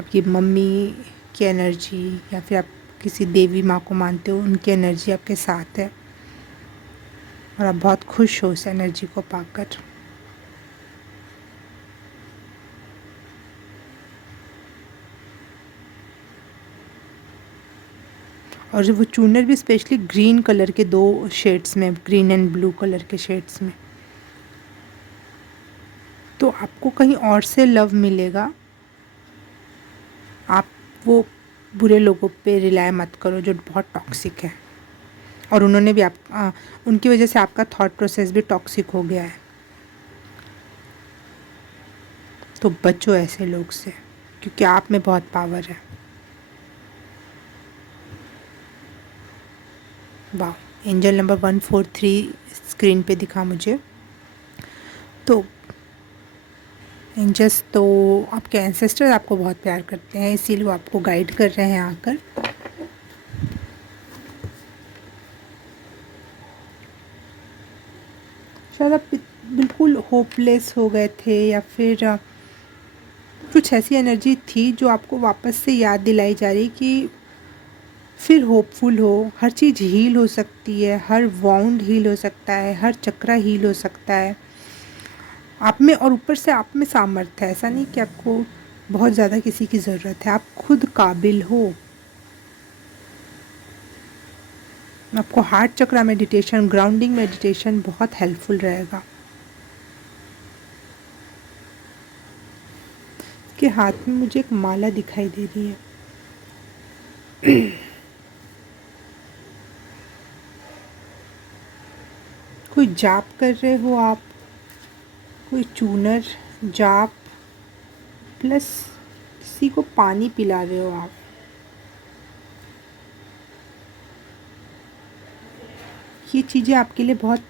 आपकी मम्मी की एनर्जी या फिर आप किसी देवी माँ को मानते हो, उनकी एनर्जी आपके साथ है और आप बहुत खुश हो उस एनर्जी को पाकर। और जो वो चूनर भी स्पेशली ग्रीन कलर के 2 शेड्स में, ग्रीन एंड ब्लू कलर के शेड्स में, तो आपको कहीं और से लव मिलेगा। आप वो बुरे लोगों पे रिलाय मत करो जो बहुत टॉक्सिक है, और उन्होंने भी उनकी वजह से आपका थॉट प्रोसेस भी टॉक्सिक हो गया है। तो बचो ऐसे लोग से, क्योंकि आप में बहुत पावर है। वाह, एंजल नंबर 143 स्क्रीन पे दिखा मुझे। तो एंजल्स, तो आपके एंसेस्टर आपको बहुत प्यार करते हैं, इसीलिए वो आपको गाइड कर रहे हैं आकर। शायद आप बिल्कुल होपलेस हो गए थे, या फिर कुछ ऐसी एनर्जी थी जो आपको वापस से याद दिलाई जा रही कि फिर होपफुल हो। हर चीज़ हील हो सकती है, हर वाउंड हील हो सकता है, हर चक्रा हील हो सकता है आप में। और ऊपर से आप में सामर्थ्य है, ऐसा नहीं कि आपको बहुत ज़्यादा किसी की ज़रूरत है, आप खुद काबिल हो। आपको हार्ट चक्रा मेडिटेशन, ग्राउंडिंग मेडिटेशन बहुत हेल्पफुल रहेगा। के हाथ में मुझे एक माला दिखाई दे रही है, कोई जाप कर रहे हो आप, कोई चूनर जाप प्लस किसी को पानी पिला रहे हो आप। ये चीज़ें आपके लिए बहुत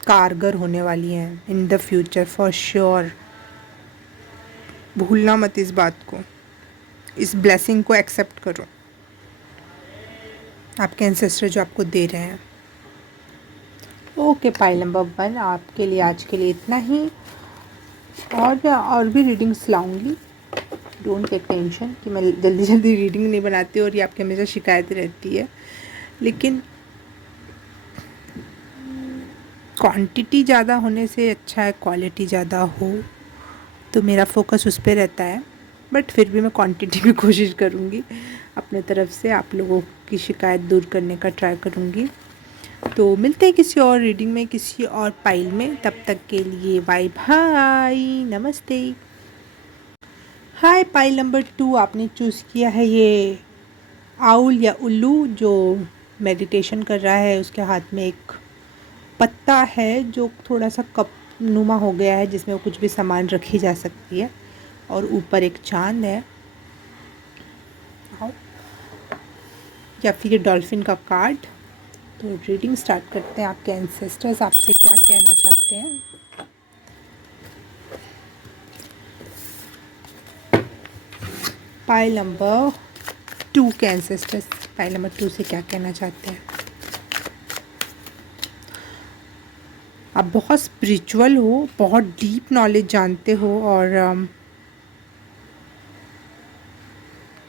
कारगर होने वाली हैं in the future for sure. भूलना मत इस बात को, इस ब्लेसिंग को एक्सेप्ट करो, आपके एंसेस्टर जो आपको दे रहे हैं। ओके पाइल नंबर 1 आपके लिए आज के लिए इतना ही, और मैं और भी रीडिंग्स लाऊंगी। डोंट टेक टेंशन कि मैं जल्दी जल्दी रीडिंग नहीं बनाती और ये आपकी हमेशा शिकायत रहती है, लेकिन क्वांटिटी ज़्यादा होने से अच्छा है क्वालिटी ज़्यादा हो, तो मेरा फोकस उस पर रहता है। बट फिर भी मैं क्वांटिटी भी कोशिश करूँगी अपने तरफ से, आप लोगों की शिकायत दूर करने का ट्राई करूँगी। तो मिलते हैं किसी और रीडिंग में, किसी और पाइल में। तब तक के लिए बाय बाय, नमस्ते। हाय पाइल नंबर 2 आपने चूज़ किया है ये आउल या उल्लू जो मेडिटेशन कर रहा है। उसके हाथ में एक पत्ता है जो थोड़ा सा कप नुमा हो गया है, जिसमें कुछ भी सामान रखी जा सकती है, और ऊपर एक चांद है, या फिर ये डॉल्फिन का कार्ड। तो रीडिंग स्टार्ट करते हैं। आपके एंसेस्टर्स आपसे क्या कहना चाहते हैं। पाइल नंबर 2 के एंसेस्टर्स पाइल नंबर 2 से क्या कहना चाहते हैं। आप बहुत स्पिरिचुअल हो, बहुत डीप नॉलेज जानते हो, और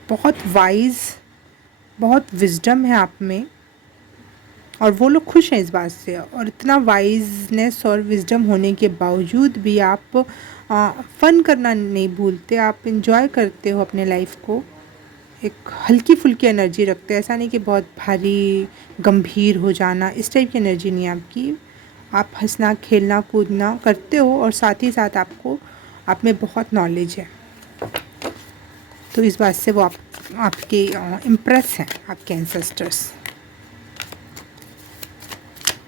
बहुत वाइज, बहुत विजडम है आप में, और वो लोग खुश हैं इस बात से। और इतना वाइजनेस और विजडम होने के बावजूद भी आप फ़न करना नहीं भूलते, आप इंजॉय करते हो अपने लाइफ को। एक हल्की फुल्की एनर्जी रखते हैं, ऐसा नहीं कि बहुत भारी गंभीर हो जाना, इस टाइप की एनर्जी नहीं है आपकी। आप हंसना खेलना कूदना करते हो, और साथ ही साथ आपको आप में बहुत नॉलेज है। तो इस बात से वो आपके इम्प्रेस हैं आपके एंसेस्टर्स।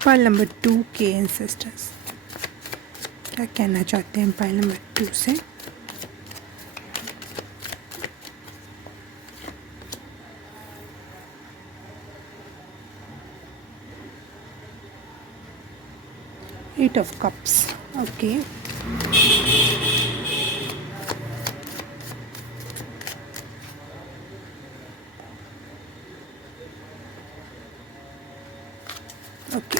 पाइल नंबर 2 के एंसेस्टर्स क्या कहना चाहते हैं पाइल नंबर 2 से। Eight of cups, okay. Okay,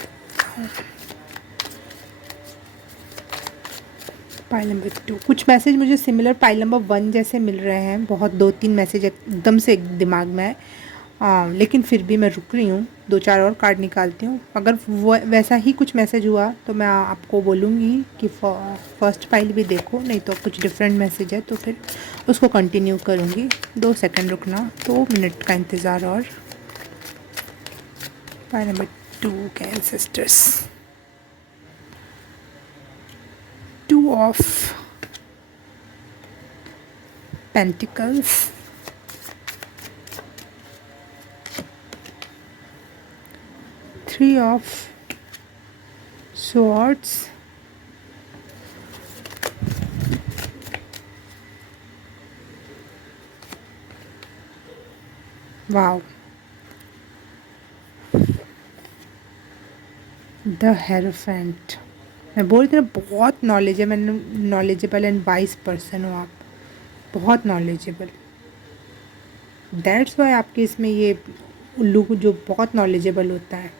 pile number 2 कुछ मैसेज मुझे सिमिलर पाइल नंबर 1 जैसे मिल रहे हैं। बहुत 2-3 मैसेज एकदम से दिमाग में है, लेकिन फिर भी मैं रुक रही हूँ, 2-4 और कार्ड निकालती हूँ। अगर वो वैसा ही कुछ मैसेज हुआ तो मैं आपको बोलूँगी कि फर्स्ट पाइल भी देखो, नहीं तो कुछ डिफरेंट मैसेज है तो फिर उसको कंटिन्यू करूँगी। 2 सेकंड रुकना, 2 मिनट का इंतज़ार। और पाइल नंबर 2 के ancestors, 2 of pentacles, 3 of swords, wow, the hierophant. मैं बोल रही थी ना बहुत नॉलेज है, मैंने नॉलेजेबल एंड वाइज पर्सन हो आप, बहुत नॉलेजेबल। दैट्स वाई आपके इसमें ये उल्लू जो बहुत नॉलेजेबल होता है।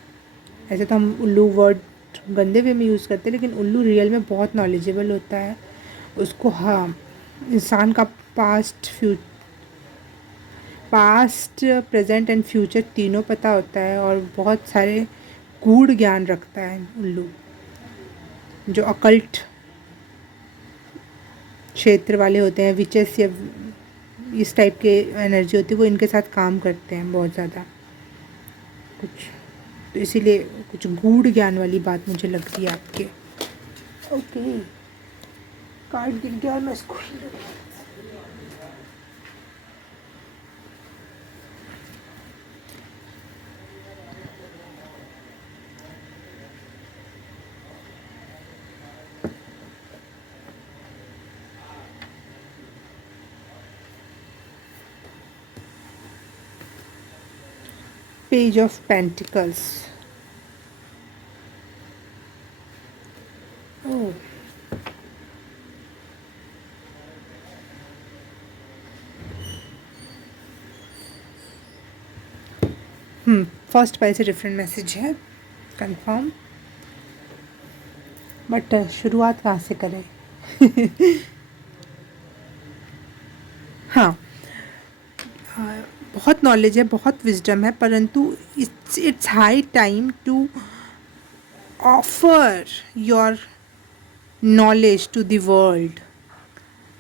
ऐसे तो हम उल्लू वर्ड गंदे वे में यूज़ करते हैं, लेकिन उल्लू रियल में बहुत नॉलेजेबल होता है। उसको हाँ, इंसान का पास्ट प्रेजेंट एंड फ्यूचर तीनों पता होता है, और बहुत सारे गूढ़ ज्ञान रखता है उल्लू। जो अकल्ट क्षेत्र वाले होते हैं, विचेस या इस टाइप के एनर्जी होती है, वो इनके साथ काम करते हैं बहुत ज़्यादा कुछ, तो इसीलिए कुछ गूढ़ ज्ञान वाली बात मुझे लग रही है आपके। ओके, कार्ड गिर गया और मैं इसको page of pentacles. Oh, first pile से डिफरेंट मैसेज है, कंफर्म, बट शुरुआत कहाँ से करें? हाँ, बहुत नॉलेज है, बहुत विजडम है, परंतु it's high time to offer your knowledge to the world.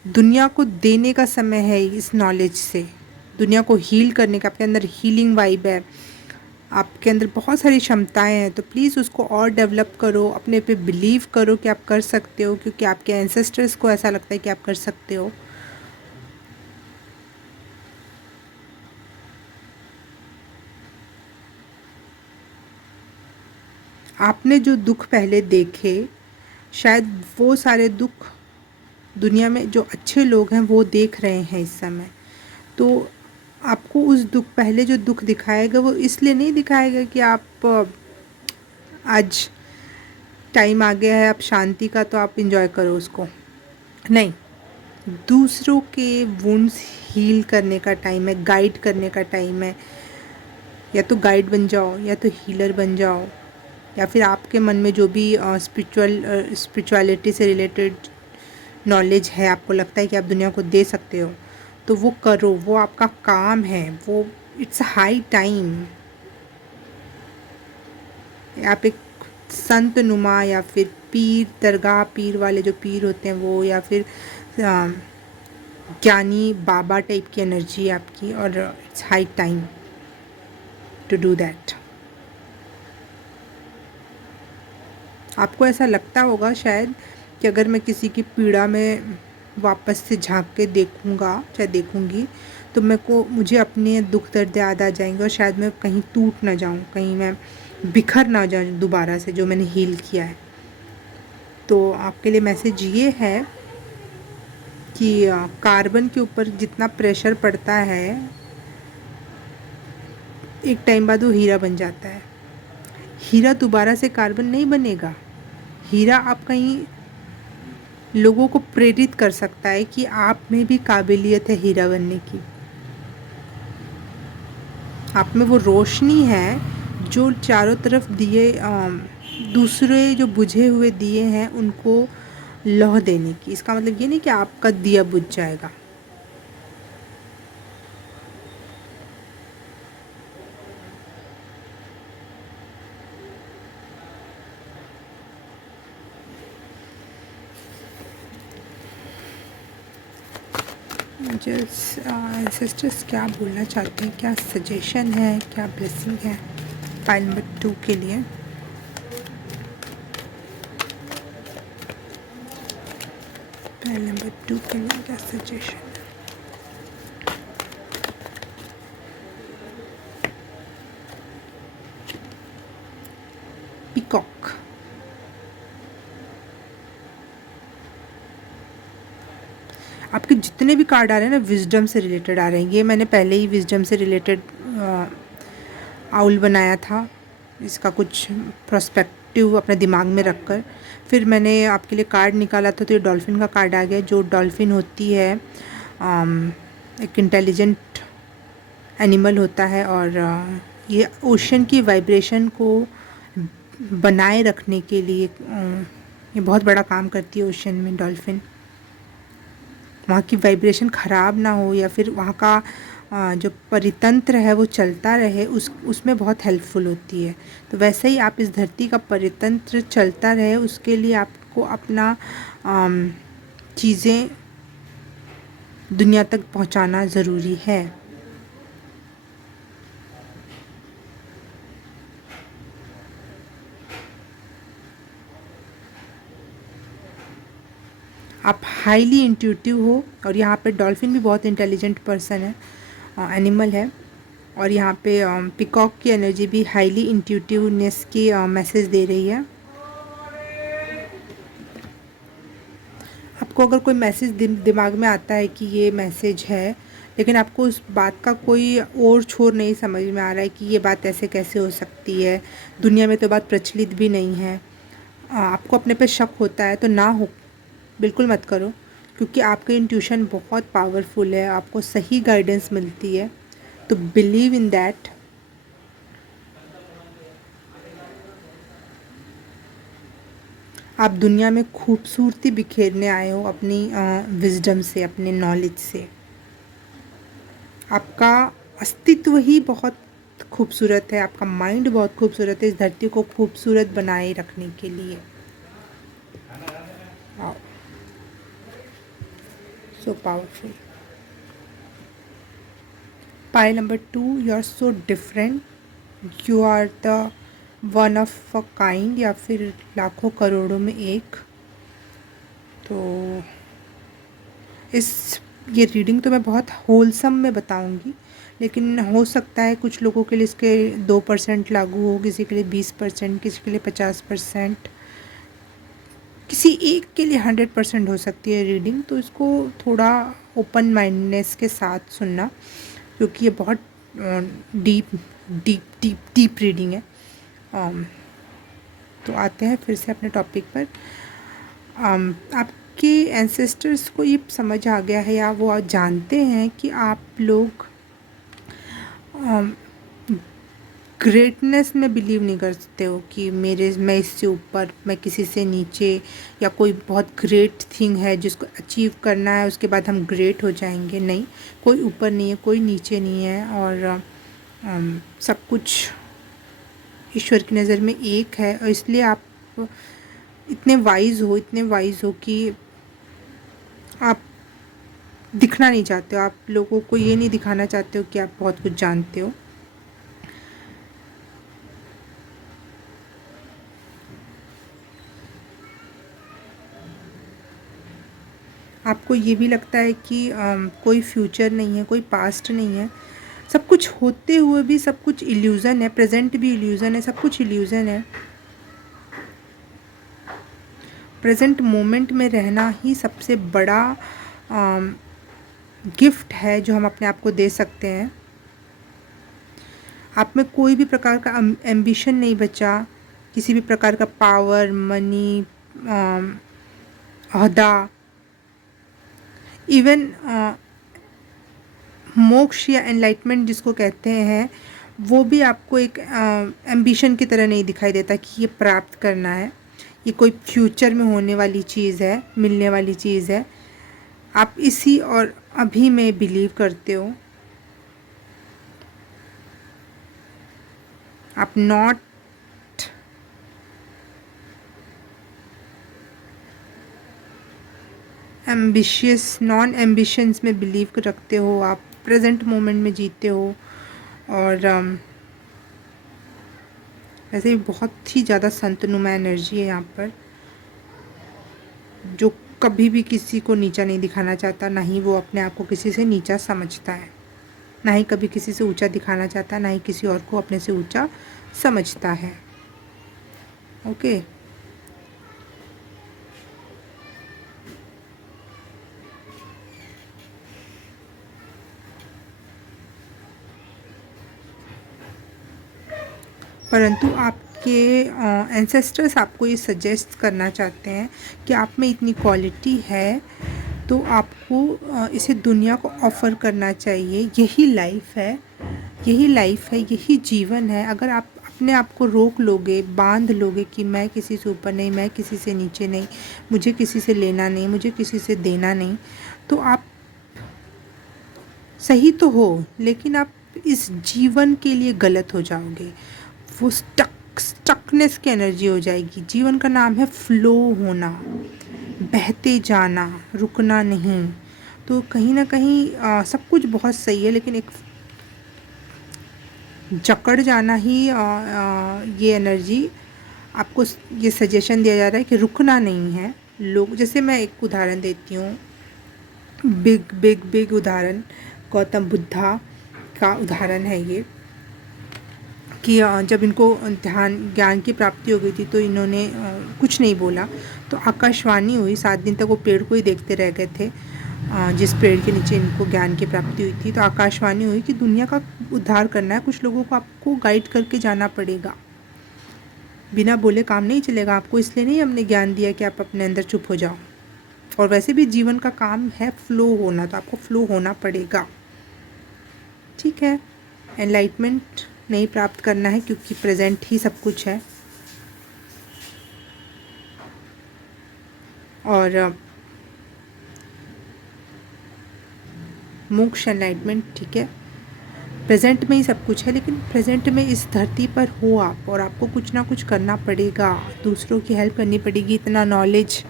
दुनिया को देने का समय है इस नॉलेज से, दुनिया को हील करने का। आपके अंदर हीलिंग वाइब है, आपके अंदर बहुत सारी क्षमताएं हैं, तो प्लीज़ उसको और डेवलप करो, अपने पे बिलीव करो कि आप कर सकते हो, क्योंकि आपके एंसेस्टर्स को ऐसा लगता है कि आप कर सकते हो। आपने जो दुख पहले देखे, शायद वो सारे दुख दुनिया में जो अच्छे लोग हैं वो देख रहे हैं इस समय। तो आपको उस दुख, पहले जो दुख दिखाएगा वो इसलिए नहीं दिखाएगा कि आप आज टाइम आ गया है आप शांति का तो आप इंजॉय करो उसको, नहीं। दूसरों के वुंड्स हील करने का टाइम है, गाइड करने का टाइम है। या तो गाइड बन जाओ या तो हीलर बन जाओ, या फिर आपके मन में जो भी स्पिरिचुअलिटी से रिलेटेड नॉलेज है, आपको लगता है कि आप दुनिया को दे सकते हो, तो वो करो, वो आपका काम है, वो इट्स हाई टाइम। आप एक संत नुमा या फिर पीर, दरगाह पीर वाले जो पीर होते हैं वो, या फिर ज्ञानी बाबा टाइप की एनर्जी है आपकी, और it's high time to do that. आपको ऐसा लगता होगा शायद कि अगर मैं किसी की पीड़ा में वापस से झांक के देखूंगा, चाहे देखूंगी, तो मुझे अपने दुख दर्द याद आ जाएंगे, और शायद मैं कहीं टूट ना जाऊं, कहीं मैं बिखर ना जाऊं दोबारा से जो मैंने हील किया है। तो आपके लिए मैसेज ये है कि कार्बन के ऊपर जितना प्रेशर पड़ता है, एक टाइम बाद वो हीरा बन जाता है। हीरा दोबारा से कार्बन नहीं बनेगा। हीरा आप कहीं लोगों को प्रेरित कर सकता है कि आप में भी काबिलियत है हीरा बनने की। आप में वो रोशनी है जो चारों तरफ दिए, दूसरे जो बुझे हुए दिए हैं उनको लौह देने की। इसका मतलब ये नहीं कि आपका दिया बुझ जाएगा। सिस्टर्स क्या बोलना चाहते हैं, क्या सजेशन है, क्या ब्लेसिंग है पाइल नंबर 2 के लिए? पाइल नंबर 2 के लिए क्या सजेशन है? पीकॉक। आपके जितने भी कार्ड आ रहे हैं ना, विजडम से रिलेटेड आ रहे हैं। ये मैंने पहले ही विजडम से रिलेटेड आउल बनाया था, इसका कुछ प्रोस्पेक्टिव अपने दिमाग में रखकर फिर मैंने आपके लिए कार्ड निकाला था। तो ये डॉल्फिन का कार्ड आ गया। जो डॉल्फिन होती है एक इंटेलिजेंट एनिमल होता है, और ये ओशन की वाइब्रेशन को बनाए रखने के लिए ये बहुत बड़ा काम करती है। ओशन में डॉल्फिन, वहाँ की वाइब्रेशन ख़राब ना हो, या फिर वहाँ का जो परितंत्र है वो चलता रहे, उसमें बहुत हेल्पफुल होती है। तो वैसे ही आप इस धरती का परितंत्र चलता रहे, उसके लिए आपको अपना चीज़ें दुनिया तक पहुँचाना ज़रूरी है। आप हाईली इंट्यूटिव हो, और यहाँ पे डॉल्फिन भी बहुत इंटेलिजेंट पर्सन है, एनिमल है। और यहाँ पे पिकॉक की एनर्जी भी हाईली इंट्यूटिवनेस की मैसेज दे रही है। आपको अगर कोई मैसेज दिमाग में आता है कि ये मैसेज है, लेकिन आपको उस बात का कोई और छोर नहीं समझ में आ रहा है कि ये बात ऐसे कैसे हो सकती है, दुनिया में तो बात प्रचलित भी नहीं है। आपको अपने पे शक होता है तो ना हो, बिल्कुल मत करो, क्योंकि आपकी इंट्यूशन बहुत पावरफुल है, आपको सही गाइडेंस मिलती है। तो बिलीव इन दैट। आप दुनिया में खूबसूरती बिखेरने आए हो अपनी विजडम से, अपने नॉलेज से। आपका अस्तित्व ही बहुत खूबसूरत है, आपका माइंड बहुत खूबसूरत है इस धरती को खूबसूरत बनाए रखने के लिए। So powerful. Pile number 2, you are so different, you are the one of a kind, या फिर लाखों करोड़ों में एक। तो ये रीडिंग तो मैं बहुत होलसम में बताऊंगी, लेकिन हो सकता है कुछ लोगों के लिए इसके 2% लागू हो, किसी के लिए 20%, किसी के लिए 50%, किसी एक के लिए 100% हो सकती है रीडिंग। तो इसको थोड़ा ओपन माइंडनेस के साथ सुनना, क्योंकि ये बहुत deep deep deep deep reading है। तो आते हैं फिर से अपने टॉपिक पर। आपके एंसेस्टर्स को ये समझ आ गया है, या वो जानते हैं कि आप लोग ग्रेटनेस में बिलीव नहीं करते हो कि मैं इससे ऊपर, मैं किसी से नीचे, या कोई बहुत ग्रेट थिंग है जिसको अचीव करना है उसके बाद हम ग्रेट हो जाएंगे। नहीं, कोई ऊपर नहीं है, कोई नीचे नहीं है, और सब कुछ ईश्वर की नज़र में एक है। और इसलिए आप इतने वाइज हो कि आप दिखना नहीं चाहते हो, आप लोगों को ये नहीं दिखाना चाहते हो कि आप बहुत कुछ जानते हो। आपको ये भी लगता है कि कोई फ्यूचर नहीं है, कोई पास्ट नहीं है, सब कुछ होते हुए भी सब कुछ इल्यूज़न है, प्रेजेंट भी इल्यूज़न है, सब कुछ इल्यूज़न है। प्रेजेंट मोमेंट में रहना ही सबसे बड़ा गिफ्ट है जो हम अपने आप को दे सकते हैं। आप में कोई भी प्रकार का एम्बिशन नहीं बचा, किसी भी प्रकार का पावर, मनी, अहदा, इवन मोक्ष या एनलाइटमेंट जिसको कहते हैं, वो भी आपको एक एम्बिशन की तरह नहीं दिखाई देता कि ये प्राप्त करना है, ये कोई फ्यूचर में होने वाली चीज़ है, मिलने वाली चीज़ है। आप इसी और अभी में बिलीव करते हो। आप नॉट एम्बिशियस, नॉन एम्बिशंस में बिलीव रखते हो, आप प्रेजेंट मोमेंट में जीते हो। और वैसे भी बहुत ही ज़्यादा संतनुमा एनर्जी है यहाँ पर, जो कभी भी किसी को नीचा नहीं दिखाना चाहता, ना ही वो अपने आप को किसी से नीचा समझता है, ना ही कभी किसी से ऊंचा दिखाना चाहता, ना ही किसी और को अपने से ऊंचा समझता है। ओके। परंतु आपके एंसेस्टर्स आपको ये सजेस्ट करना चाहते हैं कि आप में इतनी क्वालिटी है, तो आपको इसे दुनिया को ऑफ़र करना चाहिए। यही लाइफ है, यही लाइफ है, यही जीवन है। अगर आप अपने आप को रोक लोगे, बांध लोगे कि मैं किसी से ऊपर नहीं, मैं किसी से नीचे नहीं, मुझे किसी से लेना नहीं, मुझे किसी से देना नहीं, तो आप सही तो हो, लेकिन आप इस जीवन के लिए गलत हो जाओगे। वो स्टकनेस की एनर्जी हो जाएगी। जीवन का नाम है फ्लो होना, बहते जाना, रुकना नहीं। तो कहीं ना कहीं सब कुछ बहुत सही है, लेकिन एक जकड़ जाना ही ये एनर्जी आपको ये सजेशन दिया जा रहा है कि रुकना नहीं है। लोग, जैसे मैं एक उदाहरण देती हूँ, बिग बिग बिग उदाहरण, गौतम बुद्धा का उदाहरण है ये। कि जब इनको ज्ञान की प्राप्ति हो गई थी तो इन्होंने कुछ नहीं बोला, तो आकाशवाणी हुई। 7 दिन तक वो पेड़ को ही देखते रह गए थे, जिस पेड़ के नीचे इनको ज्ञान की प्राप्ति हुई थी। तो आकाशवाणी हुई कि दुनिया का उद्धार करना है, कुछ लोगों को आपको गाइड करके जाना पड़ेगा, बिना बोले काम नहीं चलेगा। आपको इसलिए नहीं हमने ज्ञान दिया कि आप अपने अंदर चुप हो जाओ, और वैसे भी जीवन का काम है फ्लो होना, तो आपको फ्लो होना पड़ेगा, ठीक है। एनलाइटमेंट नहीं प्राप्त करना है क्योंकि प्रेजेंट ही सब कुछ है। और मोक्ष एनलाइटमेंट, ठीक है, प्रेजेंट में ही सब कुछ है, लेकिन प्रेजेंट में इस धरती पर हो आप, और आपको कुछ ना कुछ करना पड़ेगा, दूसरों की हेल्प करनी पड़ेगी। इतना नॉलेज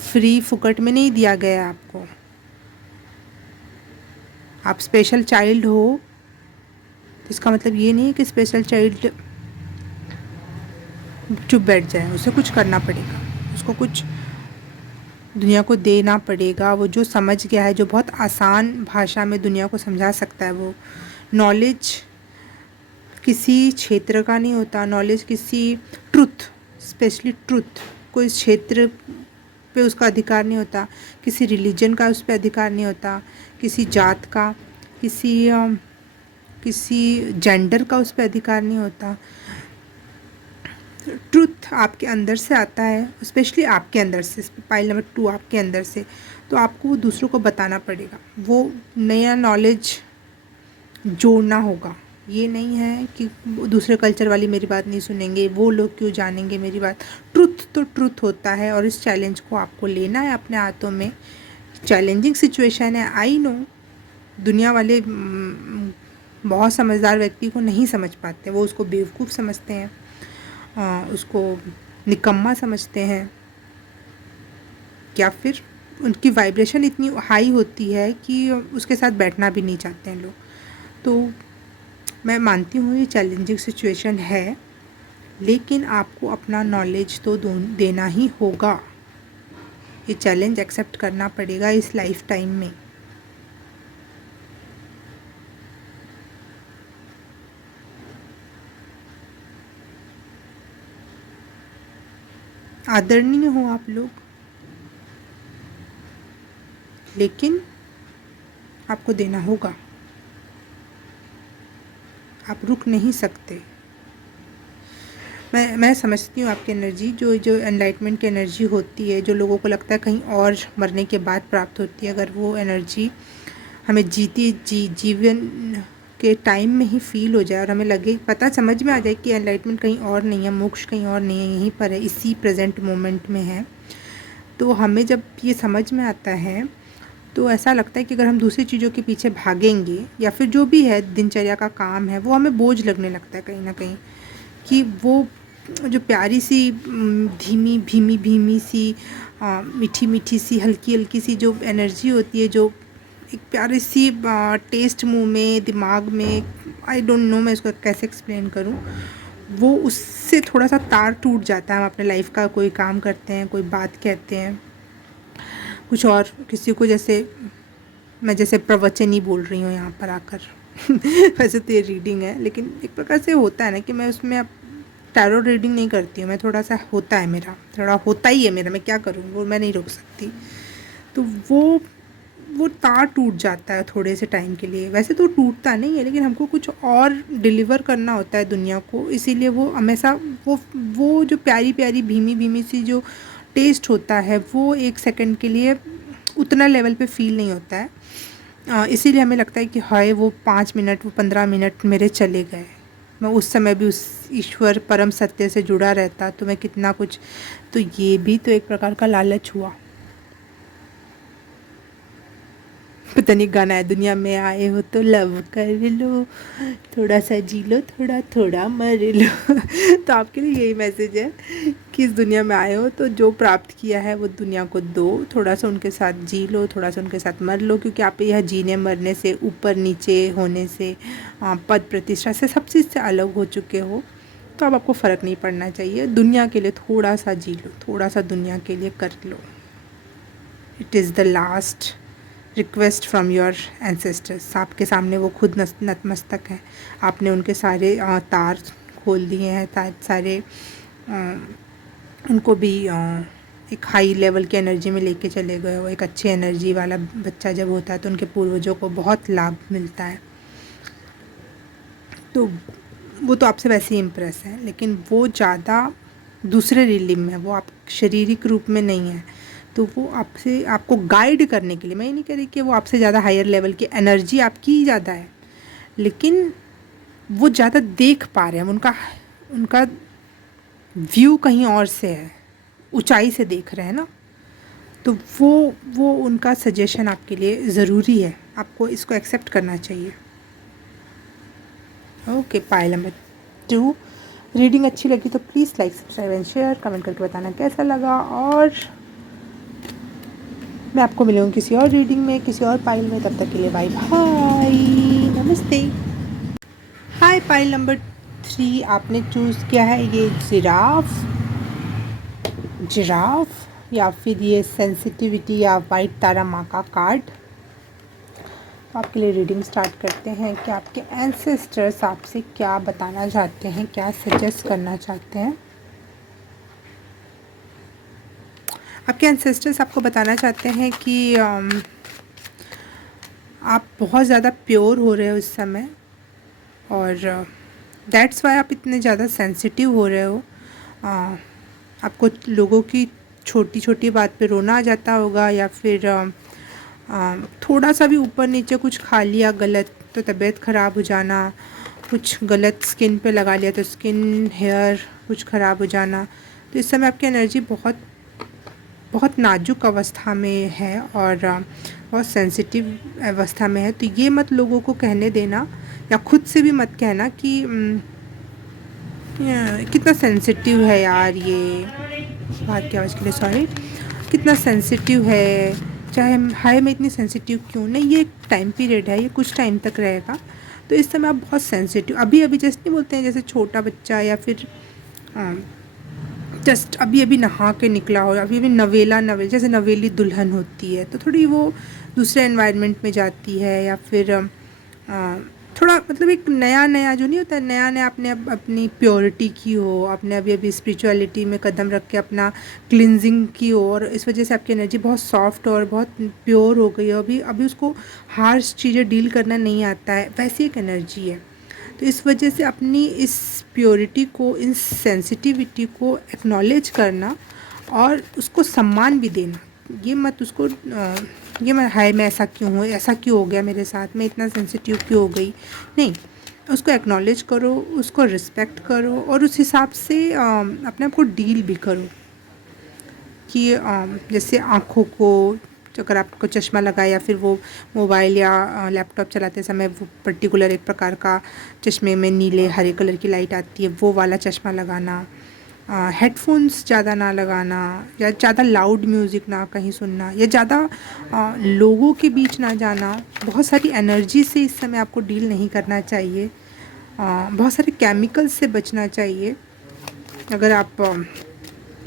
फ्री फुकट में नहीं दिया गया है आपको। आप स्पेशल चाइल्ड हो तो इसका मतलब ये नहीं है कि स्पेशल चाइल्ड चुप बैठ जाए, उसे कुछ करना पड़ेगा, उसको कुछ दुनिया को देना पड़ेगा। वो जो समझ गया है, जो बहुत आसान भाषा में दुनिया को समझा सकता है, वो नॉलेज किसी क्षेत्र का नहीं होता, नॉलेज किसी ट्रुथ, स्पेशली ट्रुथ, कोई क्षेत्र पे उसका अधिकार नहीं होता, किसी रिलीजन का उस पर अधिकार नहीं होता, किसी जात का, किसी जेंडर का उस पर अधिकार नहीं होता। ट्रुथ आपके अंदर से आता है, स्पेशली आपके अंदर से, पाइल नंबर 2 आपके अंदर से, तो आपको वो दूसरों को बताना पड़ेगा, वो नया नॉलेज जोड़ना होगा। ये नहीं है कि दूसरे कल्चर वाली मेरी बात नहीं सुनेंगे, वो लोग क्यों जानेंगे मेरी बात। ट्रुथ तो ट्रुथ होता है, और इस चैलेंज को आपको लेना है अपने हाथों में। चैलेंजिंग सिचुएशन है, आई नो। दुनिया वाले बहुत समझदार व्यक्ति को नहीं समझ पाते, वो उसको बेवकूफ़ समझते हैं, उसको निकम्मा समझते हैं, या फिर उनकी वाइब्रेशन इतनी हाई होती है कि उसके साथ बैठना भी नहीं चाहते हैं लोग। तो मैं मानती हूँ ये चैलेंजिंग सिचुएशन है, लेकिन आपको अपना नॉलेज तो देना ही होगा। ये चैलेंज एक्सेप्ट करना पड़ेगा इस लाइफ टाइम में। आदरणीय हो आप लोग, लेकिन आपको देना होगा, आप रुक नहीं सकते। मैं समझती हूँ आपकी एनर्जी, जो एनलाइटमेंट की एनर्जी होती है, जो लोगों को लगता है कहीं और मरने के बाद प्राप्त होती है, अगर वो एनर्जी हमें जीवन के टाइम में ही फील हो जाए और हमें लगे, पता समझ में आ जाए कि एनलाइटमेंट कहीं और नहीं है, मोक्ष कहीं और नहीं है, यहीं पर है, इसी प्रेजेंट मोमेंट में है, तो हमें जब ये समझ में आता है तो ऐसा लगता है कि अगर हम दूसरी चीज़ों के पीछे भागेंगे, या फिर जो भी है दिनचर्या का काम है, वो हमें बोझ लगने लगता है कहीं ना कहीं, कि वो जो प्यारी सी भीमी सी मीठी मीठी सी हल्की हल्की सी जो एनर्जी होती है, जो एक प्यारी सी टेस्ट मुंह में, दिमाग में, आई डोंट नो मैं इसको कैसे एक्सप्लेन करूं, वो उससे थोड़ा सा तार टूट जाता है। हम अपने लाइफ का कोई काम करते हैं, कोई बात कहते हैं, कुछ और किसी को, जैसे मैं जैसे प्रवचन ही बोल रही हूँ यहाँ पर आकर वैसे तो ये रीडिंग है, लेकिन एक प्रकार से होता है ना कि मैं उसमें अब टैरो रीडिंग नहीं करती हूँ, मैं थोड़ा सा होता है मेरा, थोड़ा होता ही है मेरा, मैं क्या करूँ, वो मैं नहीं रोक सकती। तो वो तार टूट जाता है थोड़े से टाइम के लिए, वैसे तो टूटता नहीं है, लेकिन हमको कुछ और डिलीवर करना होता है दुनिया को, इसीलिए वो हमेशा वो जो प्यारी प्यारी भीमी सी जो टेस्ट होता है, वो 1 सेकंड के लिए उतना लेवल पे फील नहीं होता है। इसीलिए हमें लगता है कि हाय वो 5 मिनट, वो 15 मिनट मेरे चले गए, मैं उस समय भी उस ईश्वर परम सत्य से जुड़ा रहता तो मैं कितना कुछ, तो ये भी तो एक प्रकार का लालच हुआ। पता नहीं गाना है, दुनिया में आए हो तो लव कर लो, थोड़ा सा जी लो, थोड़ा थोड़ा मर लो तो आपके लिए यही मैसेज है कि इस दुनिया में आए हो तो जो प्राप्त किया है वो दुनिया को दो, थोड़ा सा उनके साथ जी लो, थोड़ा सा उनके साथ मर लो, क्योंकि आप यह जीने मरने से, ऊपर नीचे होने से, पद प्रतिष्ठा से, सब चीज़ से अलग हो चुके हो, तो अब आपको फ़र्क नहीं पड़ना चाहिए। दुनिया के लिए थोड़ा सा जी लो, थोड़ा सा दुनिया के लिए कर लो। It is the last request from your ancestors. आपके सामने वो खुद नतमस्तक है। आपने उनके सारे तार खोल दिए हैं, सारे उनको भी एक हाई लेवल की एनर्जी में लेके चले गए हो। एक अच्छी एनर्जी वाला बच्चा जब होता है तो उनके पूर्वजों को बहुत लाभ मिलता है। तो वो तो आपसे वैसे ही इम्प्रेस है, लेकिन वो ज़्यादा दूसरे रिलीम में है, वो आप शारीरिक रूप में नहीं है। तो वो आपसे, आपको गाइड करने के लिए, मैं ये नहीं कह रही कि वो आपसे ज़्यादा हायर लेवल की एनर्जी आपकी ही ज़्यादा है, लेकिन वो ज़्यादा देख पा रहे हैं। उनका उनका व्यू कहीं और से है, ऊंचाई से देख रहे हैं ना। तो वो उनका सजेशन आपके लिए ज़रूरी है, आपको इसको एक्सेप्ट करना चाहिए। Okay, pile number 2। रीडिंग अच्छी लगी तो please like, subscribe and share, comment करके बताना कैसा लगा। और मैं आपको मिलूँगी किसी और रीडिंग में, किसी और पाइल में। तब तक के लिए बाय बाय, नमस्ते। हाय, पाइल नंबर 3 आपने चूज़ किया है ये जिराफ या फिर ये सेंसिटिविटी या वाइट तारा माँ का कार्ड। तो आपके लिए रीडिंग स्टार्ट करते हैं कि आपके एंसेस्टर्स आपसे क्या बताना चाहते हैं, क्या सजेस्ट करना चाहते हैं। आपके एंसेस्टर्स आपको बताना चाहते हैं कि आप बहुत ज़्यादा प्योर हो रहे हो इस समय, और दैट्स वाई आप इतने ज़्यादा सेंसिटिव हो रहे हो। आपको लोगों की छोटी छोटी बात पे रोना आ जाता होगा, या फिर थोड़ा सा भी ऊपर नीचे कुछ खा लिया गलत तो तबीयत ख़राब हो जाना, कुछ गलत स्किन पे लगा लिया तो स्किन हेयर कुछ ख़राब हो जाना। तो इस समय आपकी एनर्जी बहुत बहुत नाजुक अवस्था में है और बहुत सेंसिटिव अवस्था में है। तो ये मत लोगों को कहने देना, या खुद से भी मत कहना कि कितना सेंसिटिव है यार ये, बात की आवाज़ के लिए सॉरी, कितना सेंसिटिव है, चाहे हाय मैं इतनी सेंसिटिव क्यों। नहीं, ये एक टाइम पीरियड है, ये कुछ टाइम तक रहेगा। तो इस समय आप बहुत सेंसिटिव, अभी अभी जैसे नहीं बोलते हैं, जैसे छोटा बच्चा या फिर जस्ट अभी अभी नहा के निकला हो, अभी अभी जैसे नवेली दुल्हन होती है, तो थोड़ी वो दूसरे एनवायरनमेंट में जाती है, या फिर थोड़ा मतलब एक नया जो नहीं होता, नया आपने अपनी प्योरिटी की हो, आपने अभी अभी स्पिरिचुअलिटी में कदम रख के अपना क्लिनजिंग की हो, और इस वजह से आपकी एनर्जी बहुत सॉफ्ट और बहुत प्योर हो गई है। अभी उसको हार्श चीज़ें डील करना नहीं आता है, वैसी एक एनर्जी है। तो इस वजह से अपनी इस प्योरिटी को, इस सेंसिटिविटी को एक्नॉलेज करना और उसको सम्मान भी देना। ये मत उसको ये मैं हाय मैं ऐसा क्यों हूँ, ऐसा क्यों हो गया मेरे साथ, मैं इतना सेंसिटिव क्यों हो गई, नहीं, उसको एक्नॉलेज करो, उसको रिस्पेक्ट करो, और उस हिसाब से अपने आप को डील भी करो। कि जैसे आँखों को, अगर आपको चश्मा लगा, या फिर वो मोबाइल या लैपटॉप चलाते समय वो पर्टिकुलर एक प्रकार का चश्मे में नीले हरे कलर की लाइट आती है, वो वाला चश्मा लगाना, हेडफोन्स ज़्यादा ना लगाना, या ज़्यादा लाउड म्यूज़िक ना कहीं सुनना, या ज़्यादा लोगों के बीच ना जाना। बहुत सारी एनर्जी से इस समय आपको डील नहीं करना चाहिए, बहुत सारे केमिकल्स से बचना चाहिए। अगर आप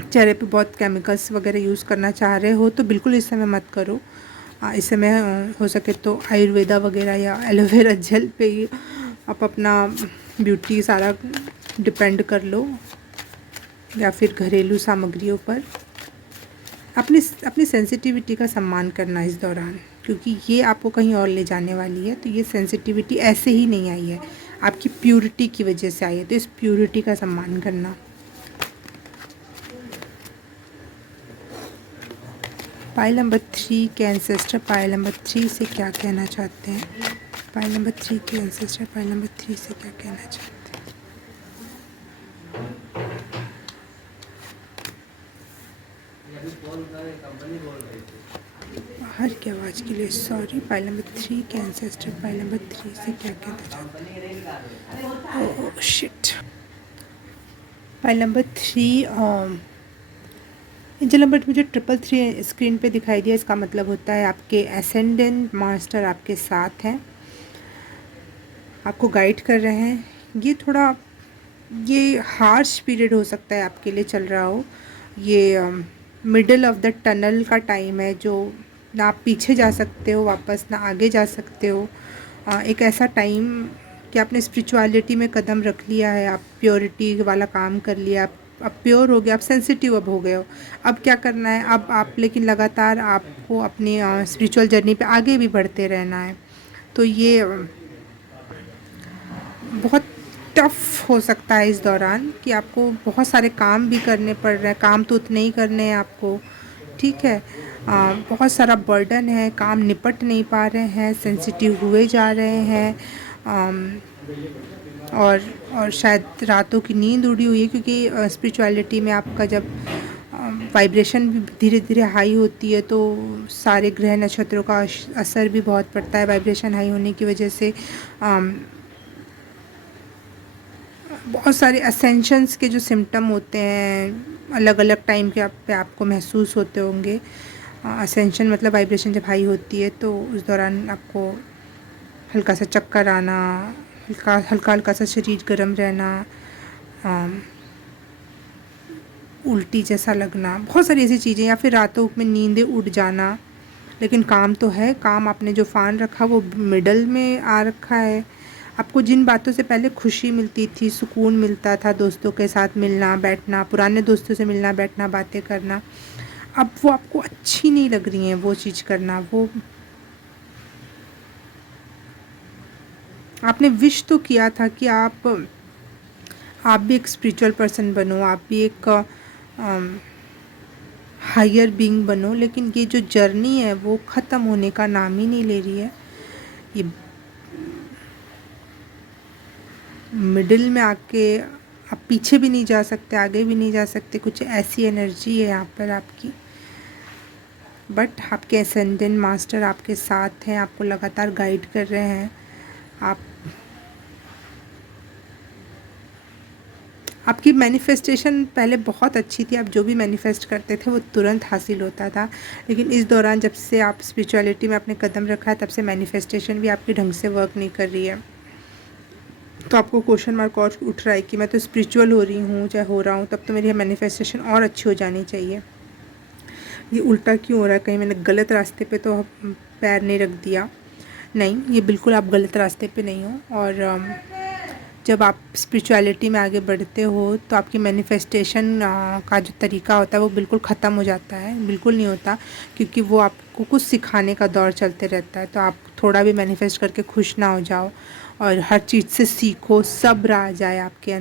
चेहरे पे बहुत केमिकल्स वगैरह यूज़ करना चाह रहे हो तो बिल्कुल इस समय मत करो। इस समय हो सके तो आयुर्वेदा वगैरह या एलोवेरा जेल पे ही आप अपना ब्यूटी सारा डिपेंड कर लो, या फिर घरेलू सामग्रियों पर। अपनी सेंसिटिविटी का सम्मान करना इस दौरान, क्योंकि ये आपको कहीं और ले जाने वाली है। तो ये सेंसिटिविटी ऐसे ही नहीं आई है, आपकी प्योरिटी की वजह से आई है, तो इस प्योरिटी का सम्मान करना। पाइल नंबर 3 के एंसेस्टर पाइल नंबर 3 से क्या कहना चाहते हैं। पाइल नंबर 3 के एंसेस्टर पाइल नंबर 3 से क्या कहना चाहते हैं। बाहर की आवाज़ के लिए सॉरी। पाइल नंबर 3 के एंसेस्टर पाइल नंबर 3 से क्या कहना चाहते हैं। Oh shit. पाइल नंबर 3 जो नंबर मुझे 333 स्क्रीन पे दिखाई दिया, इसका मतलब होता है आपके एसेंडेंट मास्टर आपके साथ हैं, आपको गाइड कर रहे हैं। ये हार्श पीरियड हो सकता है आपके लिए चल रहा हो, ये मिडल ऑफ द टनल का टाइम है, जो ना आप पीछे जा सकते हो वापस, ना आगे जा सकते हो। एक ऐसा टाइम कि आपने स्पिरिचुअलिटी में कदम रख लिया है, आप प्योरिटी वाला काम कर लिया, आप प्योर हो गए, आप सेंसिटिव अब हो गए हो। अब क्या करना है, अब आप लेकिन लगातार आपको अपनी स्पिरिचुअल जर्नी पे आगे भी बढ़ते रहना है। तो ये बहुत टफ हो सकता है इस दौरान कि आपको बहुत सारे काम भी करने पड़ रहे हैं, काम तो उतने ही करने हैं आपको, ठीक है। बहुत सारा बर्डन है, काम निपट नहीं पा रहे हैं, सेंसिटिव हुए जा रहे हैं। अम, और शायद रातों की नींद उड़ी हुई है, क्योंकि स्पिरिचुअलिटी में आपका जब वाइब्रेशन भी धीरे धीरे हाई होती है तो सारे ग्रह नक्षत्रों का असर भी बहुत पड़ता है। वाइब्रेशन हाई होने की वजह से बहुत सारे असेंशंस के जो सिम्टम होते हैं अलग अलग टाइम के पे आपको महसूस होते होंगे। असेंशन मतलब वाइब्रेशन जब हाई होती है तो उस दौरान आपको हल्का सा चक्कर आना, हल्का हल्का हल्का सा शरीर गर्म रहना, उल्टी जैसा लगना, बहुत सारी ऐसी चीज़ें, या फिर रातों में नींदें उड़ जाना। लेकिन काम तो है, काम आपने जो फ़ान रखा वो मिडल में आ रखा है। आपको जिन बातों से पहले खुशी मिलती थी, सुकून मिलता था, दोस्तों के साथ मिलना बैठना, पुराने दोस्तों से मिलना बैठना, बातें करना, अब वो आपको अच्छी नहीं लग रही हैं वो चीज़ करना। वो आपने विश तो किया था कि आप भी एक स्पिरिचुअल पर्सन बनो, आप भी एक हायर बीइंग बनो, लेकिन ये जो जर्नी है वो ख़त्म होने का नाम ही नहीं ले रही है। ये मिडिल में आके आप पीछे भी नहीं जा सकते, आगे भी नहीं जा सकते, कुछ ऐसी एनर्जी है यहाँ पर आपकी। बट आपके एसेंडेंट मास्टर आपके साथ हैं, आपको लगातार गाइड कर रहे हैं। आपकी मैनिफेस्टेशन पहले बहुत अच्छी थी, आप जो भी मैनिफेस्ट करते थे वो तुरंत हासिल होता था। लेकिन इस दौरान जब से आप स्पिरिचुअलिटी में आपने कदम रखा है तब से मैनिफेस्टेशन भी आपके ढंग से वर्क नहीं कर रही है। तो आपको क्वेश्चन मार्क और उठ रहा है कि मैं तो स्पिरिचुअल हो रही हूँ, चाहे हो रहा हूँ, तब तो मेरी मैनिफेस्टेशन और अच्छी हो जानी चाहिए। ये उल्टा क्यों हो रहा है, कहीं मैंने गलत रास्ते पे तो पैर नहीं रख दिया? नहीं, ये बिल्कुल आप गलत रास्ते पे नहीं हो। और जब आप स्पिरिचुअलिटी में आगे बढ़ते हो तो आपकी मैनिफेस्टेशन का जो तरीका होता है वो बिल्कुल ख़त्म हो जाता है, बिल्कुल नहीं होता, क्योंकि वो आपको कुछ सिखाने का दौर चलते रहता है। तो आप थोड़ा भी मैनिफेस्ट करके खुश ना हो जाओ और हर चीज़ से सीखो, सब्र आ जाए आपके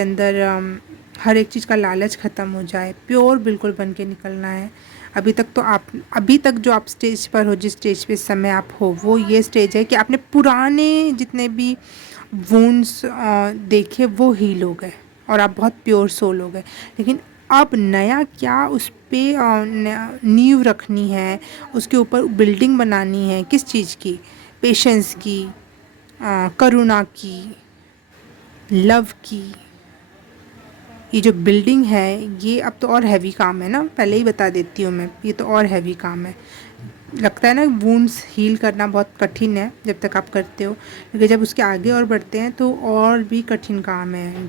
अंदर हर एक चीज़ का लालच ख़त्म हो जाए, प्योर बिल्कुल बन के निकलना है। अभी तक जो आप स्टेज पर हो, जिस स्टेज पे इस समय आप हो, वो ये स्टेज है कि आपने पुराने जितने भी वुंड्स देखे वो हील हो गए और आप बहुत प्योर सोल हो गए। लेकिन अब नया क्या उस पर नींव रखनी है, उसके ऊपर बिल्डिंग बनानी है, किस चीज़ की? पेशेंस की, करुणा की, लव की। ये जो बिल्डिंग है ये अब तो और हैवी काम है ना, पहले ही बता देती हूँ मैं, ये तो और हैवी काम है। लगता है ना वुंड्स हील करना बहुत कठिन है जब तक आप करते हो, लेकिन जब उसके आगे और बढ़ते हैं तो और भी कठिन काम है।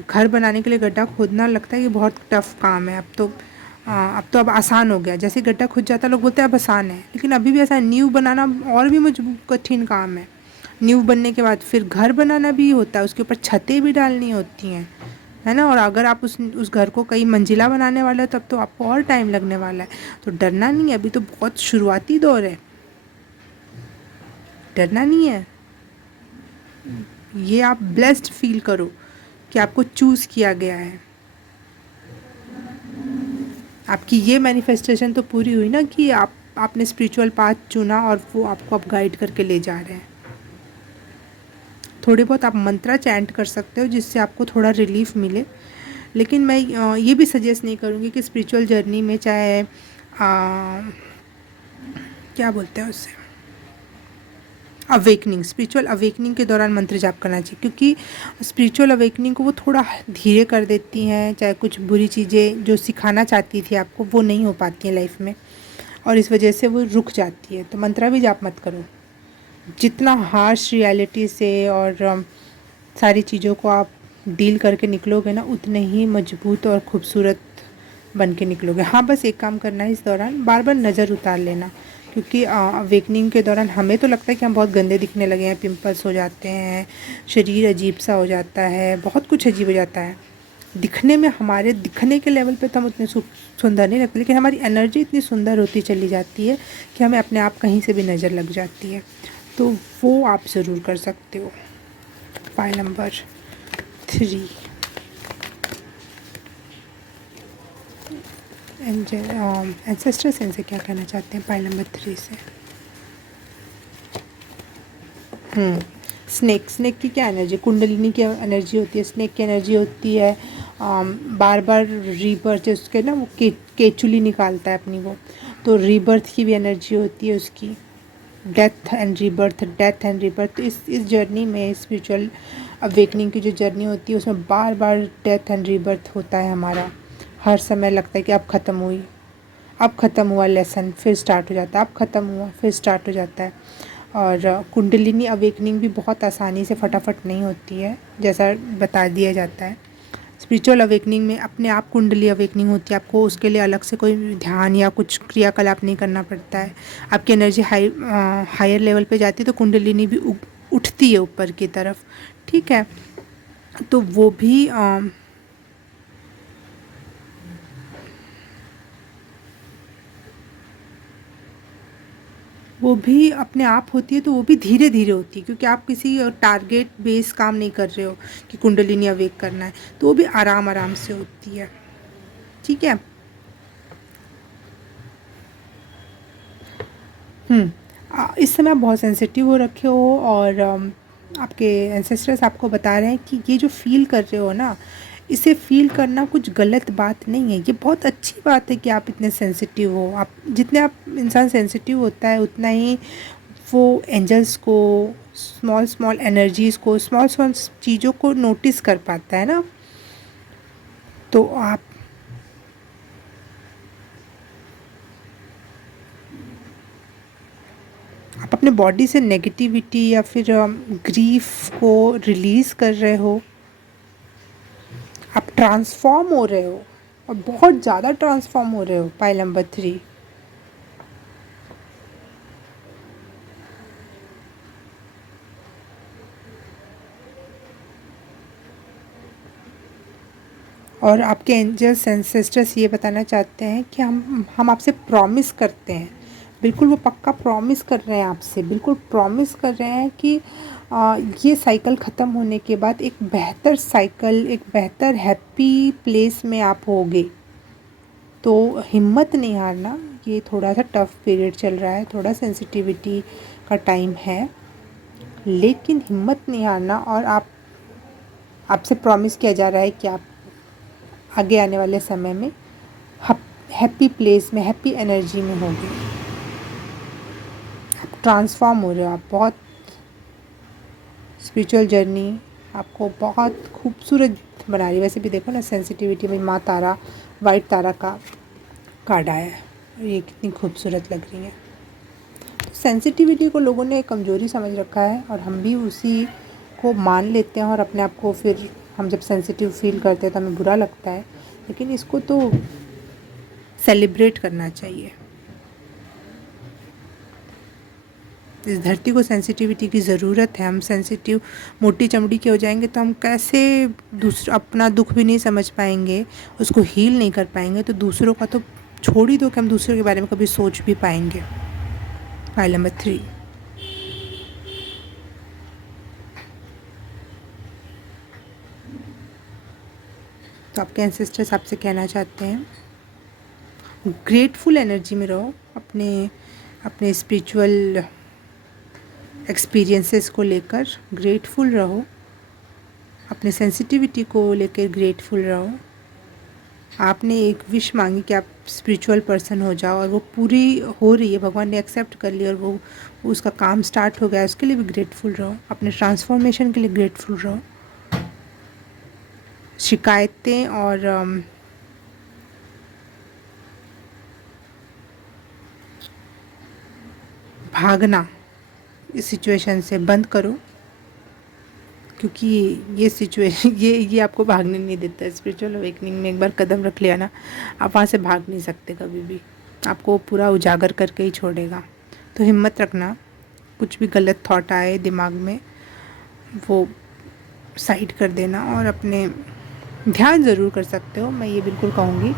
घर बनाने के लिए गड्ढा खोदना लगता है कि बहुत टफ काम है। अब आसान हो गया, जैसे गड्ढा खुद जाता है लोग बोलते हैं अब आसान है, लेकिन अभी भी ऐसा नींव बनाना और भी मजबूत कठिन काम है। नींव बनने के बाद फिर घर बनाना भी होता है, उसके ऊपर छतें भी डालनी होती हैं, है ना। और अगर आप उस घर को कई मंजिला बनाने वाले हो तब तो आपको और टाइम लगने वाला है। तो डरना नहीं है, अभी तो बहुत शुरुआती दौर है, डरना नहीं है। ये आप ब्लेस्ड फील करो कि आपको चूज़ किया गया है। आपकी ये मैनिफेस्टेशन तो पूरी हुई ना कि आपने स्पिरिचुअल पाथ चुना और वो आपको अब गाइड करके ले जा रहे हैं। थोड़े बहुत आप मंत्रा चैंट कर सकते हो जिससे आपको थोड़ा रिलीफ मिले, लेकिन मैं ये भी सजेस्ट नहीं करूँगी कि स्पिरिचुअल जर्नी में चाहे क्या बोलते हैं उससे, स्पिरिचुअल अवेकनिंग के दौरान मंत्र जाप करना चाहिए, क्योंकि स्पिरिचुअल अवेकनिंग को वो थोड़ा धीरे कर देती हैं। चाहे कुछ बुरी चीज़ें जो सिखाना चाहती थी आपको वो नहीं हो पाती हैं लाइफ में, और इस वजह से वो रुक जाती है। तो मंत्रा भी जाप मत करो। जितना हार्श रियलिटी से और सारी चीज़ों को आप डील करके निकलोगे ना, उतने ही मजबूत और ख़ूबसूरत बन के निकलोगे। हाँ, बस एक काम करना है इस दौरान, बार बार नज़र उतार लेना, क्योंकि अवेकनिंग के दौरान हमें तो लगता है कि हम बहुत गंदे दिखने लगे हैं, पिंपल्स हो जाते हैं, शरीर अजीब सा हो जाता है, बहुत कुछ अजीब हो जाता है। दिखने में, हमारे दिखने के लेवल पे तो हम उतने सुंदर नहीं लगते, लेकिन हमारी एनर्जी इतनी सुंदर होती चली जाती है कि हमें अपने आप कहीं से भी नज़र लग जाती है। तो वो आप ज़रूर कर सकते हो। फाइल नंबर 3, एंसेस्टर्स इनसे क्या कहना चाहते हैं पाइल नंबर 3 से। स्नेक की क्या एनर्जी, कुंडलिनी की एनर्जी होती है, स्नेक की एनर्जी होती है बार बार रीबर्थ, उसके ना वो केचुली निकालता है अपनी वो, तो रीबर्थ की भी एनर्जी होती है उसकी, डेथ एंड रीबर्थ। तो इस जर्नी में, स्पिरिचुअल अवेकनिंग की जो जर्नी होती है उसमें बार बार डेथ एंड रीबर्थ होता है हमारा। हर समय लगता है कि अब ख़त्म हुई, अब ख़त्म हुआ लेसन, फिर स्टार्ट हो जाता है, अब ख़त्म हुआ फिर स्टार्ट हो जाता है। और कुंडलिनी अवेकनिंग भी बहुत आसानी से फटाफट नहीं होती है, जैसा बता दिया जाता है। स्पिरिचुअल अवेकनिंग में अपने आप कुंडली अवेकनिंग होती है, आपको उसके लिए अलग से कोई ध्यान या कुछ क्रियाकलाप नहीं करना पड़ता है। आपकी एनर्जी हायर लेवल पे जाती है तो कुंडलिनी भी उठती है ऊपर की तरफ, ठीक है। तो वो भी अपने आप होती है, तो वो भी धीरे धीरे होती है, क्योंकि आप किसी टारगेट बेस काम नहीं कर रहे हो कि कुंडलिनी अवेक करना है, तो वो भी आराम आराम से होती है, ठीक है। इस समय आप बहुत सेंसिटिव हो रखे हो, और आपके एंसेस्टर्स आपको बता रहे हैं कि ये जो फील कर रहे हो ना, इसे फील करना कुछ गलत बात नहीं है, ये बहुत अच्छी बात है कि आप इतने सेंसिटिव हो। आप जितने आप इंसान सेंसिटिव होता है उतना ही वो एंजल्स को, स्मॉल स्मॉल एनर्जीज़ को, स्मॉल स्मॉल चीज़ों को नोटिस कर पाता है ना। तो आप अपने बॉडी से नेगेटिविटी या फिर ग्रीफ को रिलीज़ कर रहे हो, आप ट्रांसफॉर्म हो रहे हो, और बहुत ज़्यादा ट्रांसफॉर्म हो रहे हो। पाइल नंबर 3, और आपके एंजल्स एंसेस्टर्स ये बताना चाहते हैं कि हम आपसे प्रॉमिस करते हैं, बिल्कुल वो पक्का प्रॉमिस कर रहे हैं आपसे, बिल्कुल प्रॉमिस कर रहे हैं कि ये साइकिल ख़त्म होने के बाद एक बेहतर साइकिल, एक बेहतर हैप्पी प्लेस में आप होगे। तो हिम्मत नहीं हारना, ये थोड़ा सा टफ पीरियड चल रहा है, थोड़ा सेंसिटिविटी का टाइम है, लेकिन हिम्मत नहीं हारना। और आपसे प्रॉमिस किया जा रहा है कि आप आगे आने वाले समय में हैप्पी प्लेस में, हैप्पी एनर्जी में होगे, आप ट्रांसफॉर्म हो रहे हो, आप बहुत स्पिरिचुअल जर्नी आपको बहुत खूबसूरत बना रही है। वैसे भी देखो ना, सेंसिटिविटी में माँ तारा, वाइट तारा का कार्ड आया है, और ये कितनी खूबसूरत लग रही है। सेंसिटिविटी को लोगों ने कमज़ोरी समझ रखा है, और हम भी उसी को मान लेते हैं, और अपने आप को फिर हम जब सेंसिटिव फील करते हैं तो हमें बुरा लगता है, लेकिन इसको तो सेलिब्रेट करना चाहिए। इस धरती को सेंसिटिविटी की ज़रूरत है। हम सेंसिटिव, मोटी चमड़ी के हो जाएंगे तो हम कैसे दूसरा अपना दुख भी नहीं समझ पाएंगे, उसको हील नहीं कर पाएंगे, तो दूसरों का तो छोड़ ही दो कि हम दूसरों के बारे में कभी सोच भी पाएंगे। फाइल नंबर 3, तो आपके एंसेस्टर्स आपसे कहना चाहते हैं ग्रेटफुल एनर्जी में रहो, अपने अपने स्पिरिचुअल एक्सपीरियंसेस को लेकर ग्रेटफुल रहो, अपने सेंसिटिविटी को लेकर ग्रेटफुल रहो। आपने एक विश मांगी कि आप स्पिरिचुअल पर्सन हो जाओ, और वो पूरी हो रही है, भगवान ने एक्सेप्ट कर लिया, और वो उसका काम स्टार्ट हो गया, उसके लिए भी ग्रेटफुल रहो। अपने ट्रांसफॉर्मेशन के लिए ग्रेटफुल रहो। शिकायतें और भागना इस सिचुएशन से बंद करो, क्योंकि ये सिचुएशन ये आपको भागने नहीं देता। स्पिरिचुअल अवेकनिंग में एक बार कदम रख लिया ना, आप वहाँ से भाग नहीं सकते कभी भी, आपको पूरा उजागर करके ही छोड़ेगा। तो हिम्मत रखना, कुछ भी गलत थॉट आए दिमाग में वो साइड कर देना, और अपने ध्यान ज़रूर कर सकते हो। मैं ये बिल्कुल कहूँगी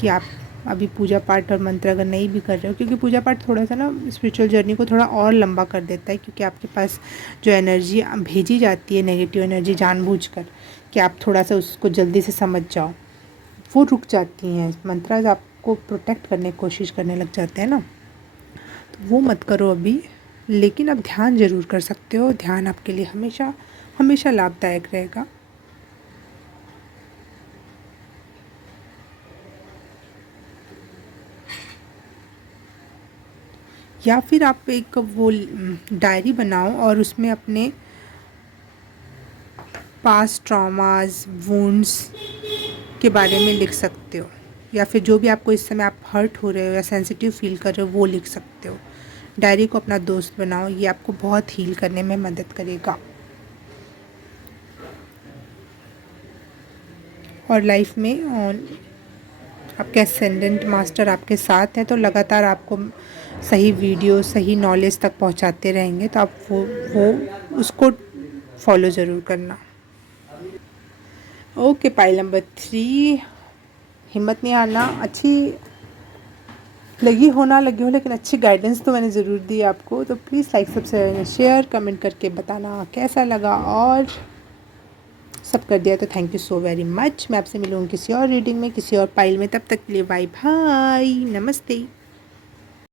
कि आप अभी पूजा पाठ और मंत्र अगर नहीं भी कर रहे हो, क्योंकि पूजा पाठ थोड़ा सा ना स्पिरिचुअल जर्नी को थोड़ा और लंबा कर देता है, क्योंकि आपके पास जो एनर्जी भेजी जाती है, नेगेटिव एनर्जी, जानबूझकर कि आप थोड़ा सा उसको जल्दी से समझ जाओ, वो रुक जाती हैं। मंत्राज आपको प्रोटेक्ट करने की कोशिश करने लग जाते हैं ना, तो वो मत करो अभी। लेकिन आप ध्यान ज़रूर कर सकते हो, ध्यान आपके लिए हमेशा हमेशा लाभदायक रहेगा। या फिर आप एक वो डायरी बनाओ और उसमें अपने पास्ट ट्रॉमास, वुंड्स के बारे में लिख सकते हो, या फिर जो भी आपको इस समय आप हर्ट हो रहे हो या सेंसिटिव फील कर रहे हो वो लिख सकते हो। डायरी को अपना दोस्त बनाओ, ये आपको बहुत हील करने में मदद करेगा। और लाइफ में आपके असेंडेंट मास्टर आपके साथ हैं, तो लगातार आपको सही वीडियो, सही नॉलेज तक पहुंचाते रहेंगे, तो आप वो उसको फॉलो ज़रूर करना। ओके, पाइल नंबर 3, हिम्मत नहीं हारना। अच्छी लगी हो ना लगी हो, लेकिन अच्छी गाइडेंस तो मैंने ज़रूर दी आपको। तो please like, subscribe, share, comment करके बताना कैसा लगा, और सब कर दिया तो thank you so very much. मैं आपसे मिलूँगी किसी और रीडिंग में, किसी और पाइल में। तब तक के लिए बाय बाय, नमस्ते।